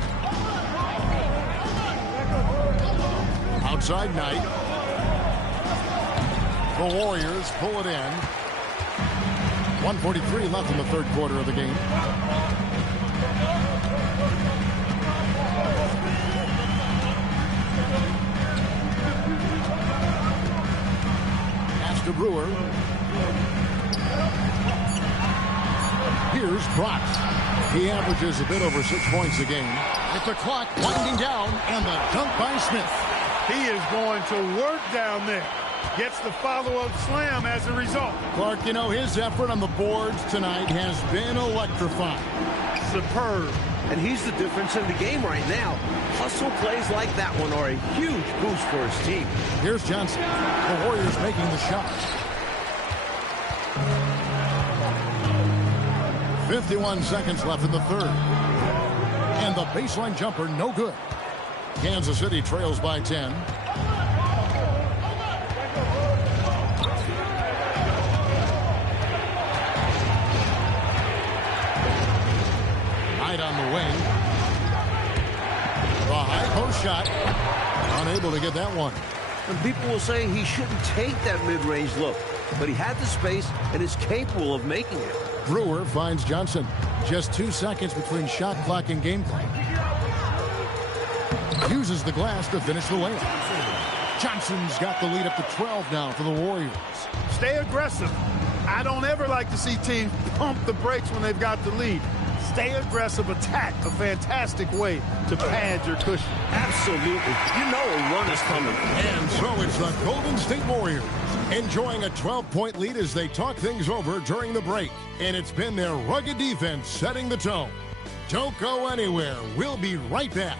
Outside Knight. The Warriors pull it in. 1:43 left in the third quarter of the game. Pass to Brewer. Here's Brooks. He averages a bit over 6 points a game. With the clock winding down, and the dunk by Smith. He is going to work down there. Gets the follow-up slam as a result. Clark, you know, his effort on the boards tonight has been electrifying. Superb. And he's the difference in the game right now. Hustle plays like that one are a huge boost for his team. Here's Johnson. The Warriors making the shot. 51 seconds left in the third. And the baseline jumper, no good. Kansas City trails by 10. Knight on the wing. The high post shot. Unable to get that one. And people will say he shouldn't take that mid-range look. But he had the space and is capable of making it. Brewer finds Johnson. Just 2 seconds between shot clock and game clock. Uses the glass to finish the layup. Johnson's got the lead up to 12 now for the Warriors. Stay aggressive. I don't ever like to see teams pump the brakes when they've got the lead. Stay aggressive, attack, a fantastic way to pad your cushion. Absolutely. You know a run is coming. And so it's the Golden State Warriors enjoying a 12-point lead as they talk things over during the break. And it's been their rugged defense setting the tone. Don't go anywhere. We'll be right back.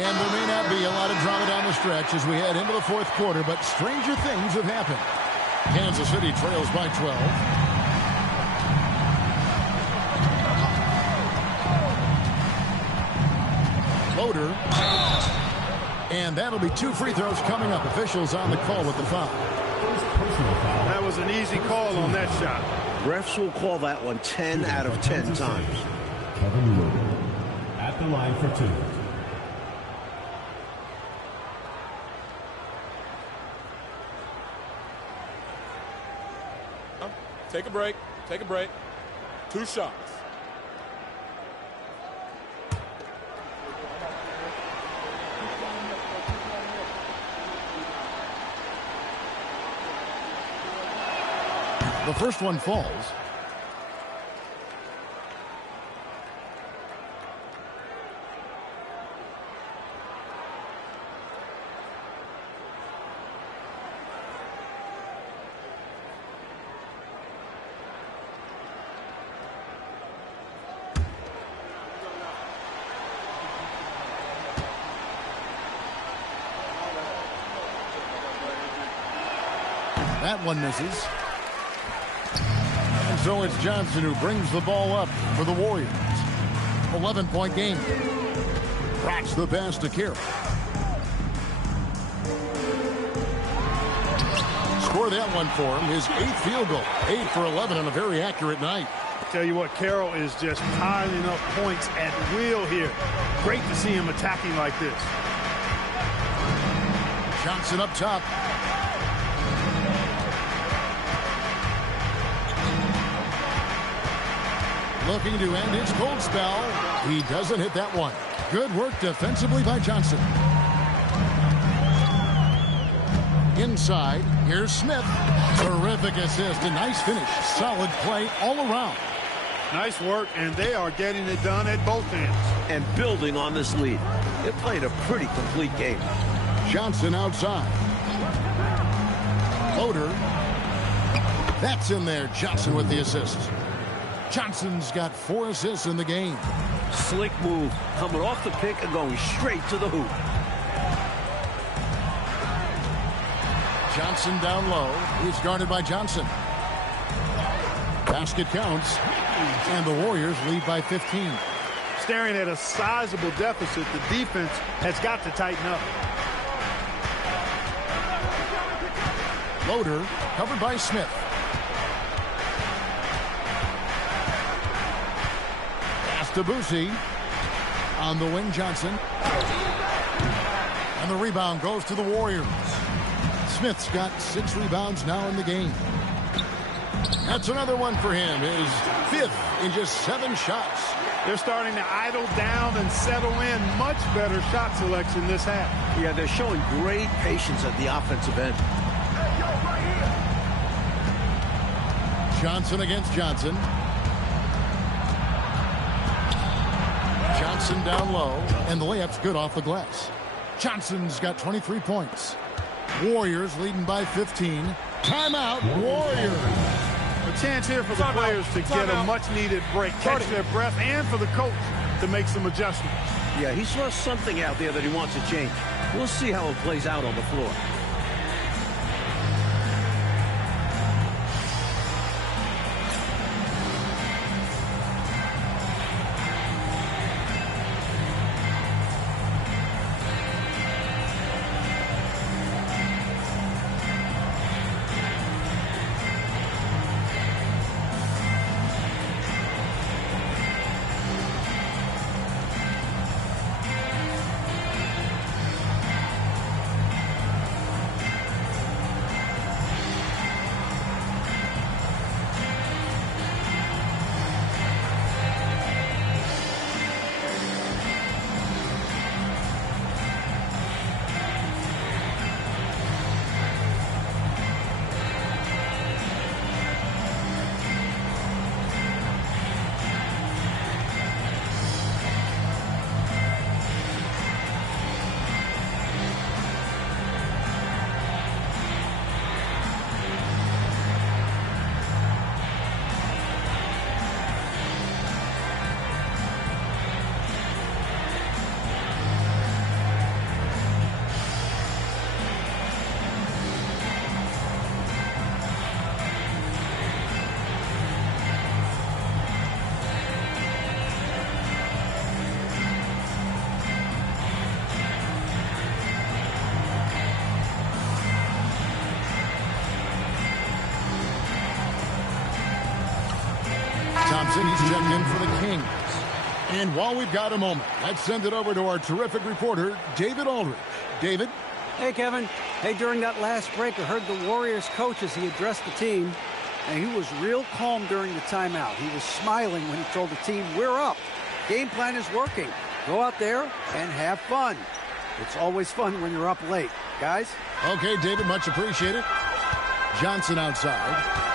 And there may not be a lot of drama down the stretch as we head into the fourth quarter, but stranger things have happened. Kansas City trails by 12. Loader. And that'll be 2 free throws coming up. Officials on the call with the foul. That was an easy call on that shot. Refs will call that one 10 out of 10 times. Kevin Loader at the line for 2. Take a break. Take a break. 2 shots. The first one falls. That one misses. And so it's Johnson who brings the ball up for the Warriors. 11-point game. Rocks the pass to Carroll. Score that one for him. His 8th field goal. 8 for 11 on a very accurate night. Tell you what, Carroll is just piling up points at will here. Great to see him attacking like this. Johnson up top. Looking to end his cold spell. He doesn't hit that one. Good work defensively by Johnson. Inside, here's Smith. Terrific assist, a nice finish. Solid play all around. Nice work, and they are getting it done at both ends. And building on this lead. They played a pretty complete game. Johnson outside. Loader. That's in there. Johnson with the assist. Johnson's got 4 assists in the game. Slick move, coming off the pick and going straight to the hoop. Johnson down low. He's guarded by Johnson. Basket counts, and the Warriors lead by 15. Staring at a sizable deficit, the defense has got to tighten up. Loader covered by Smith. Pass to Boosie. On the wing, Johnson. And the rebound goes to the Warriors. Smith's got 6 rebounds now in the game. That's another one for him. His 5th in just 7 shots. They're starting to idle down and settle in. Much better shot selection this half. Yeah, they're showing great patience at the offensive end. Johnson against Johnson. Johnson down low, and the layup's good off the glass. Johnson's got 23 points. Warriors leading by 15. Timeout, Warriors. A chance here for the players to get a much-needed break, catch their breath, and for the coach to make some adjustments. Yeah, he saw something out there that he wants to change. We'll see how it plays out on the floor. Thompson, he's checked in for the Kings. And while we've got a moment, let's send it over to our terrific reporter, David Aldridge. David? Hey, Kevin. Hey, during that last break, I heard the Warriors coach as he addressed the team, and he was real calm during the timeout. He was smiling when he told the team, we're up. Game plan is working. Go out there and have fun. It's always fun when you're up late. Guys? Okay, David, much appreciated. Johnson outside.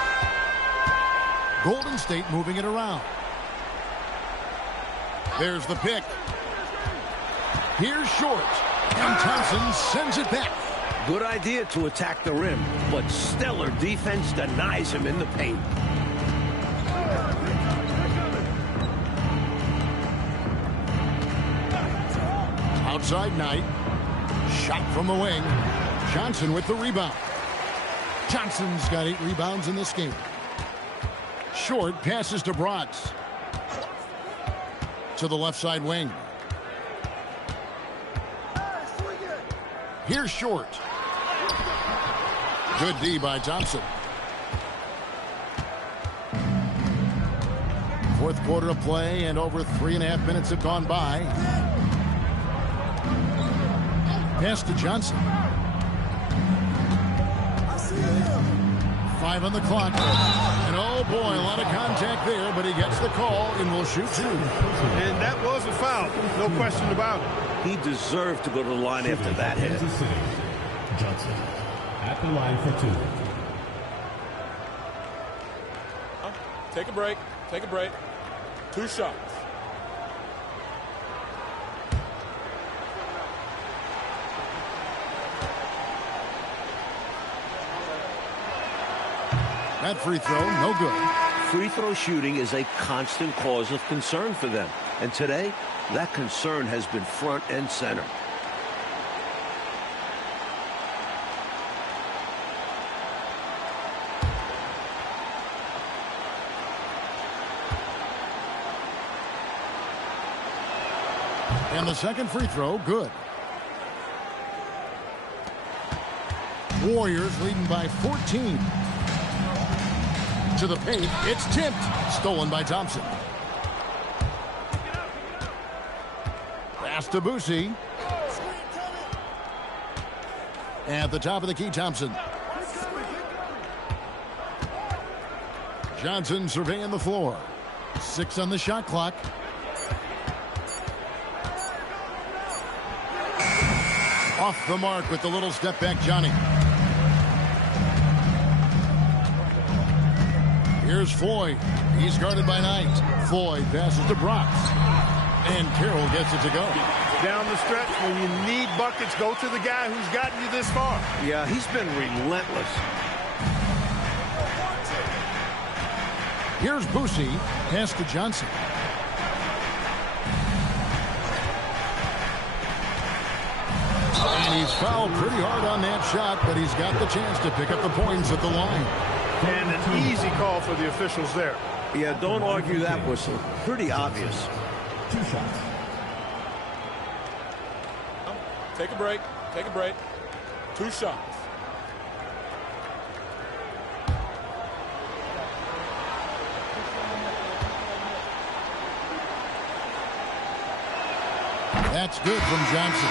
Golden State moving it around. There's the pick. Here's Short. And Thompson sends it back. Good idea to attack the rim, but stellar defense denies him in the paint. Outside Knight. Shot from the wing. Johnson with the rebound. Johnson's got 8 rebounds in this game. Short passes to Bronx. To the left side wing. Here's Short. Good D by Thompson. Fourth quarter of play, and over 3.5 minutes have gone by. Pass to Johnson. 5 on the clock. And oh boy, a lot of contact there, but he gets the call and will shoot 2. And that was a foul, no question about it. He deserved to go to the line after that hit. Johnson at the line for 2. Take a break. Take a break. 2 shots. That free throw, no good. Free throw shooting is a constant cause of concern for them. And today, that concern has been front and center. And the second free throw, good. Warriors leading by 14. To the paint, it's tipped. Stolen by Thompson. Pass to Boosie. At the top of the key, Thompson. Johnson surveying the floor. 6 on the shot clock. Off the mark with the little step back, Johnny. Here's Floyd. He's guarded by Knight. Floyd passes to Brox. And Carroll gets it to go. Down the stretch, when you need buckets, go to the guy who's gotten you this far. Yeah, he's been relentless. Here's Boosie. Pass to Johnson. And he's fouled pretty hard on that shot, but he's got the chance to pick up the points at the line. And an easy call for the officials there. Yeah, don't argue that whistle. Pretty obvious. 2 shots. Take a break. Take a break. 2 shots. That's good from Johnson.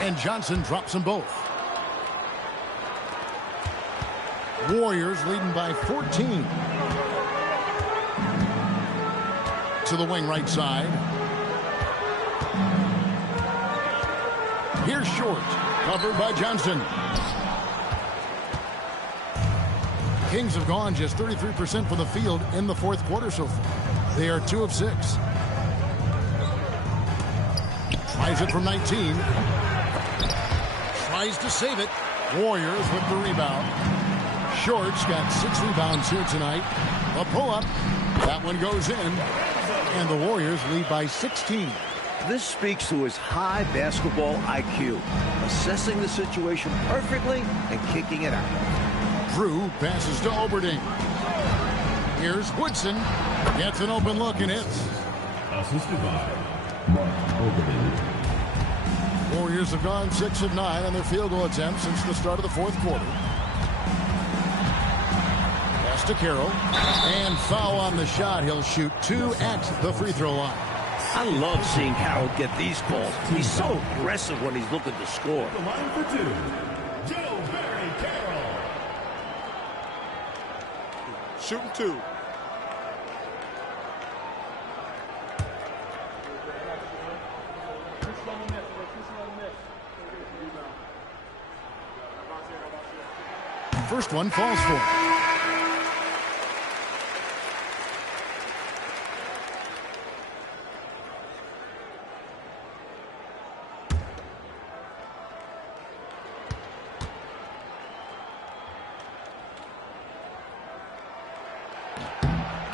And Johnson drops them both. Warriors leading by 14. To the wing right side. Here's Short. Covered by Johnson. Kings have gone just 33% from the field in the fourth quarter so far. They are 2 of 6. Tries it from 19. Tries to save it. Warriors with the rebound. Short's got 6 rebounds here tonight. A pull-up. That one goes in. And the Warriors lead by 16. This speaks to his high basketball IQ. Assessing the situation perfectly and kicking it out. Drew passes to Oberding. Here's Woodson. Gets an open look and hits. Assisted by Mark Oberding. Warriors have gone 6 of 9 on their field goal attempts since the start of the fourth quarter. Pass to Carroll. And foul on the shot. He'll shoot 2 at the free throw line. I love seeing Carroll get these calls. He's so aggressive when he's looking to score. The line for 2, Joe Barry Carroll. Shooting 2. First one falls for.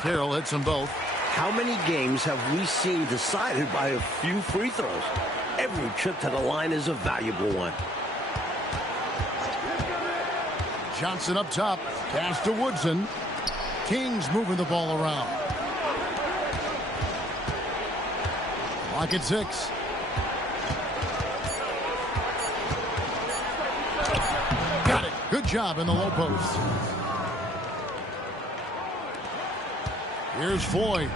Carroll hits them both. How many games have we seen decided by a few free throws? Every trip to the line is a valuable one. Johnson up top. Pass to Woodson. Kings moving the ball around. Clock at 6. Got it. Good job in the low post. Here's Floyd.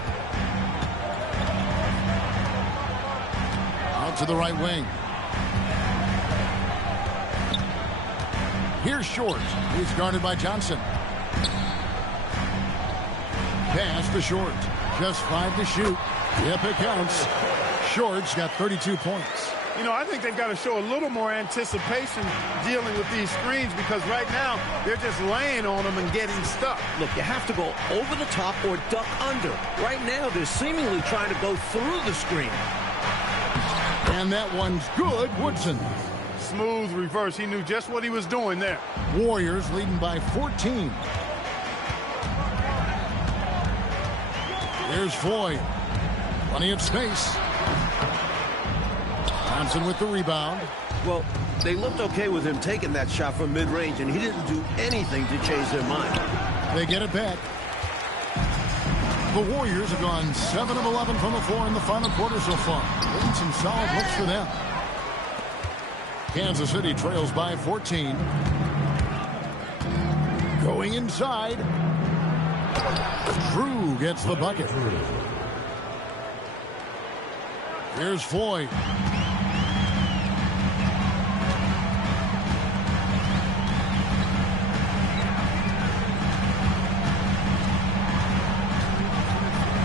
Out to the right wing. Here's Short. He's guarded by Johnson. Pass to Short. Just 5 to shoot. Yep, it counts. Short's got 32 points. You know, I think they've got to show a little more anticipation dealing with these screens because right now they're just laying on them and getting stuck. Look, you have to go over the top or duck under. Right now, they're seemingly trying to go through the screen. And that one's good. Woodson. Smooth reverse. He knew just what he was doing there. Warriors leading by 14. Here's Floyd. Plenty of space. Thompson with the rebound. Well, they looked okay with him taking that shot from mid-range, and he didn't do anything to change their mind. They get it back. The Warriors have gone 7 of 11 from the floor in the final quarter so far. Getting some solid looks for them. Kansas City trails by 14. Going inside. Drew gets the bucket. Here's Floyd.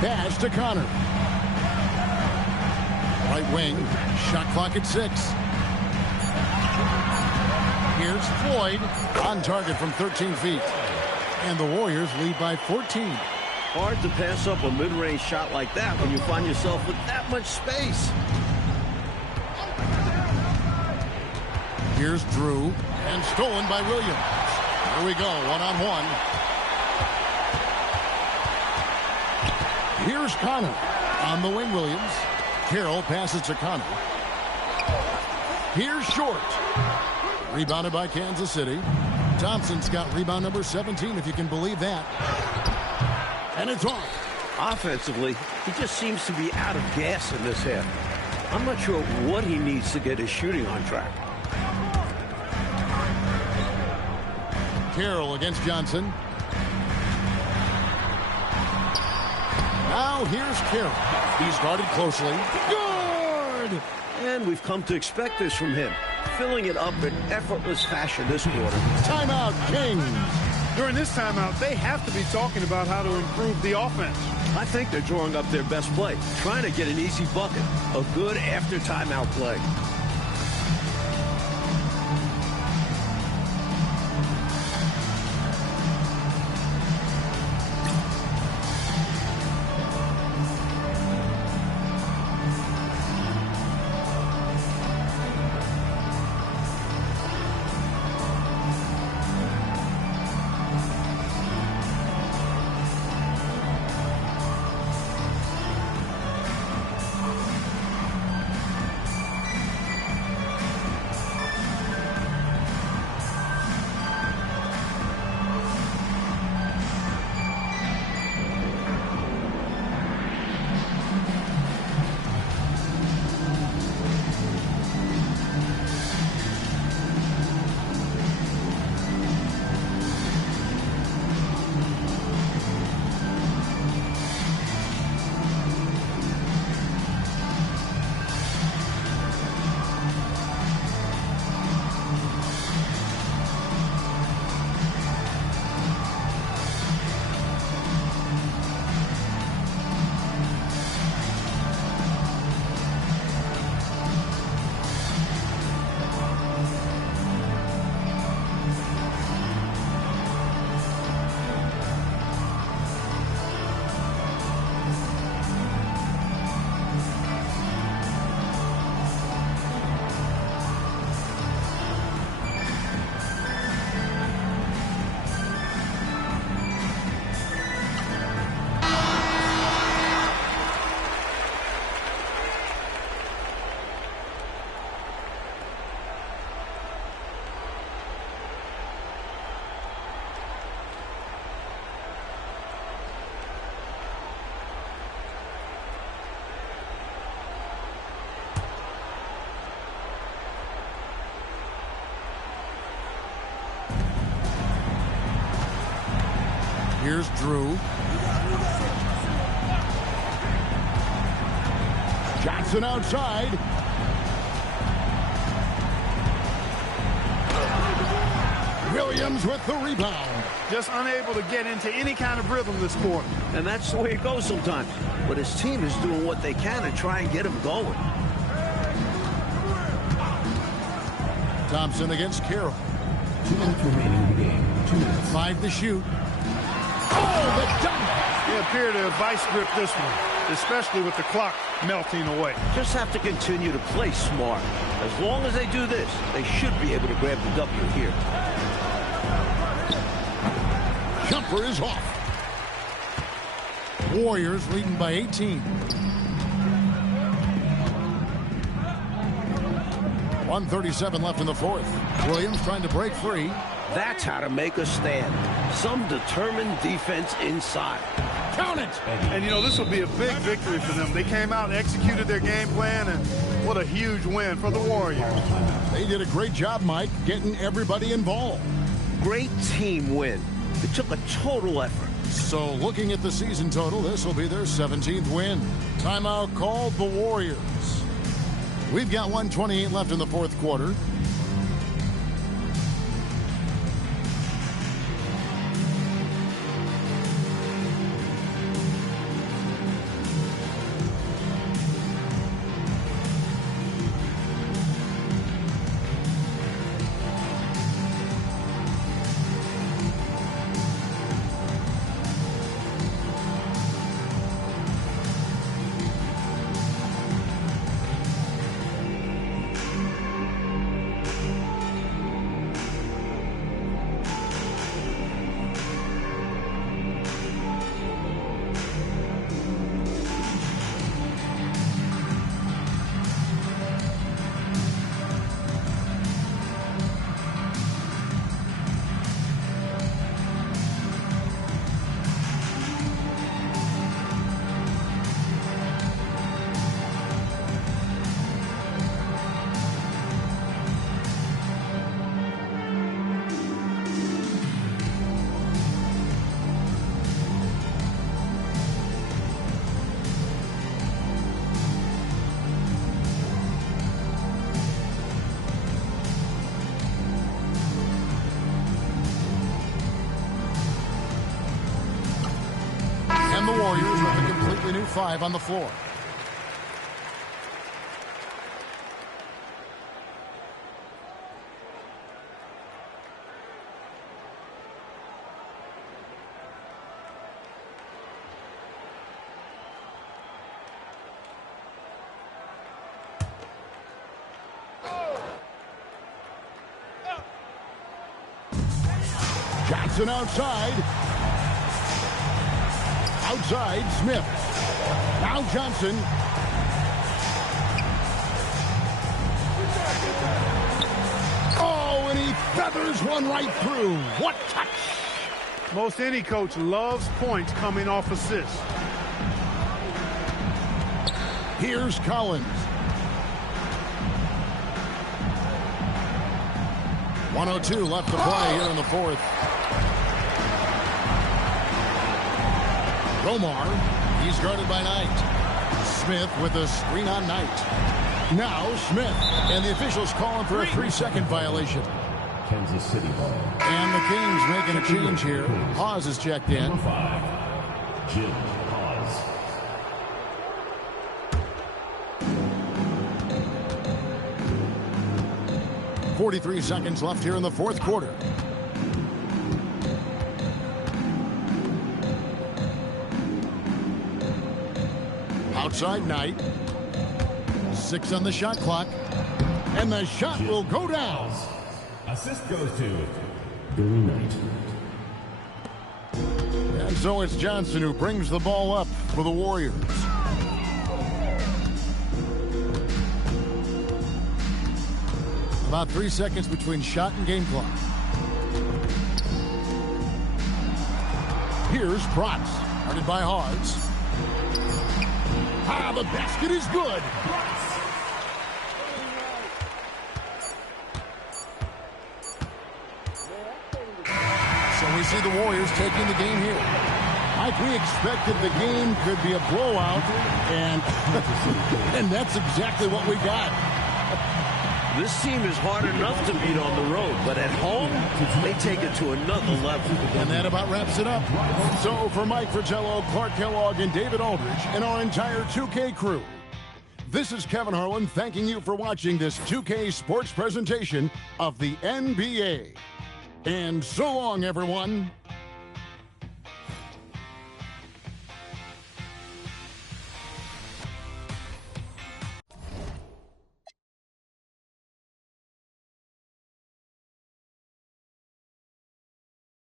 Pass to Connor. Right wing. Shot clock at 6. Here's Floyd on target from 13 feet. And the Warriors lead by 14. Hard to pass up a mid-range shot like that when you find yourself with that much space. Here's Drew. And stolen by Williams. Here we go, one-on-one. Here's Connor. On the wing, Williams. Carroll passes to Connor. Here's Short. Rebounded by Kansas City. Thompson's got rebound number 17, if you can believe that. And it's off. Offensively, he just seems to be out of gas in this half. I'm not sure what he needs to get his shooting on track. Carroll against Johnson. Now here's Carroll. He's guarded closely. Good! And we've come to expect this from him. Filling it up in effortless fashion this quarter. Timeout, Kings. During this timeout, they have to be talking about how to improve the offense. I think they're drawing up their best play, trying to get an easy bucket. A good after timeout play. Here's Drew. Johnson outside. Williams with the rebound. Just unable to get into any kind of rhythm this quarter. And that's the way it goes sometimes. But his team is doing what they can to try and get him going. Thompson against Carroll. 2 minutes remaining in the game. 2 minutes. 5 to shoot. Oh, the dunk! They appear to have vice gripped this one, especially with the clock melting away. Just have to continue to play smart. As long as they do this, they should be able to grab the W here. Jumper is off. Warriors leading by 18. 1:37 left in the fourth. Williams trying to break free. That's how to make a stand. Some determined defense inside. Count it! And, you know, this will be a big victory for them. They came out and executed their game plan, and what a huge win for the Warriors. They did a great job, Mike, getting everybody involved. Great team win. It took a total effort. So looking at the season total, this will be their 17th win. Timeout called the Warriors. We've got 1:28 left in the fourth quarter. And the Warriors with a completely new 5 on the floor. Johnson outside. Outside, Smith. Now Johnson. Oh, and he feathers one right through. What touch! Most any coach loves points coming off assists. Here's Collins. 1:02 left to play here in the fourth. Romar, he's guarded by Knight. Smith with a screen on Knight. Now Smith, and the officials calling for a 3-second violation. Kansas City ball. And the Kings making a change here. Hawes is checked in. Number 5, Jim Hawes. .43 seconds left here in the fourth quarter. Outside Knight. 6 on the shot clock. And the shot will go down. Assist goes to Billy Knight. And so it's Johnson who brings the ball up for the Warriors. About 3 seconds between shot and game clock. Here's Protz, guarded by Hawes. Ah, the basket is good. So we see the Warriors taking the game here. Mike, we expected the game could be a blowout, and, and that's exactly what we got. This team is hard enough to beat on the road, but at home, they take it to another level. And that about wraps it up. So for Mike Fratello, Clark Kellogg, and David Aldridge, and our entire 2K crew, this is Kevin Harlan thanking you for watching this 2K Sports presentation of the NBA. And so long, everyone.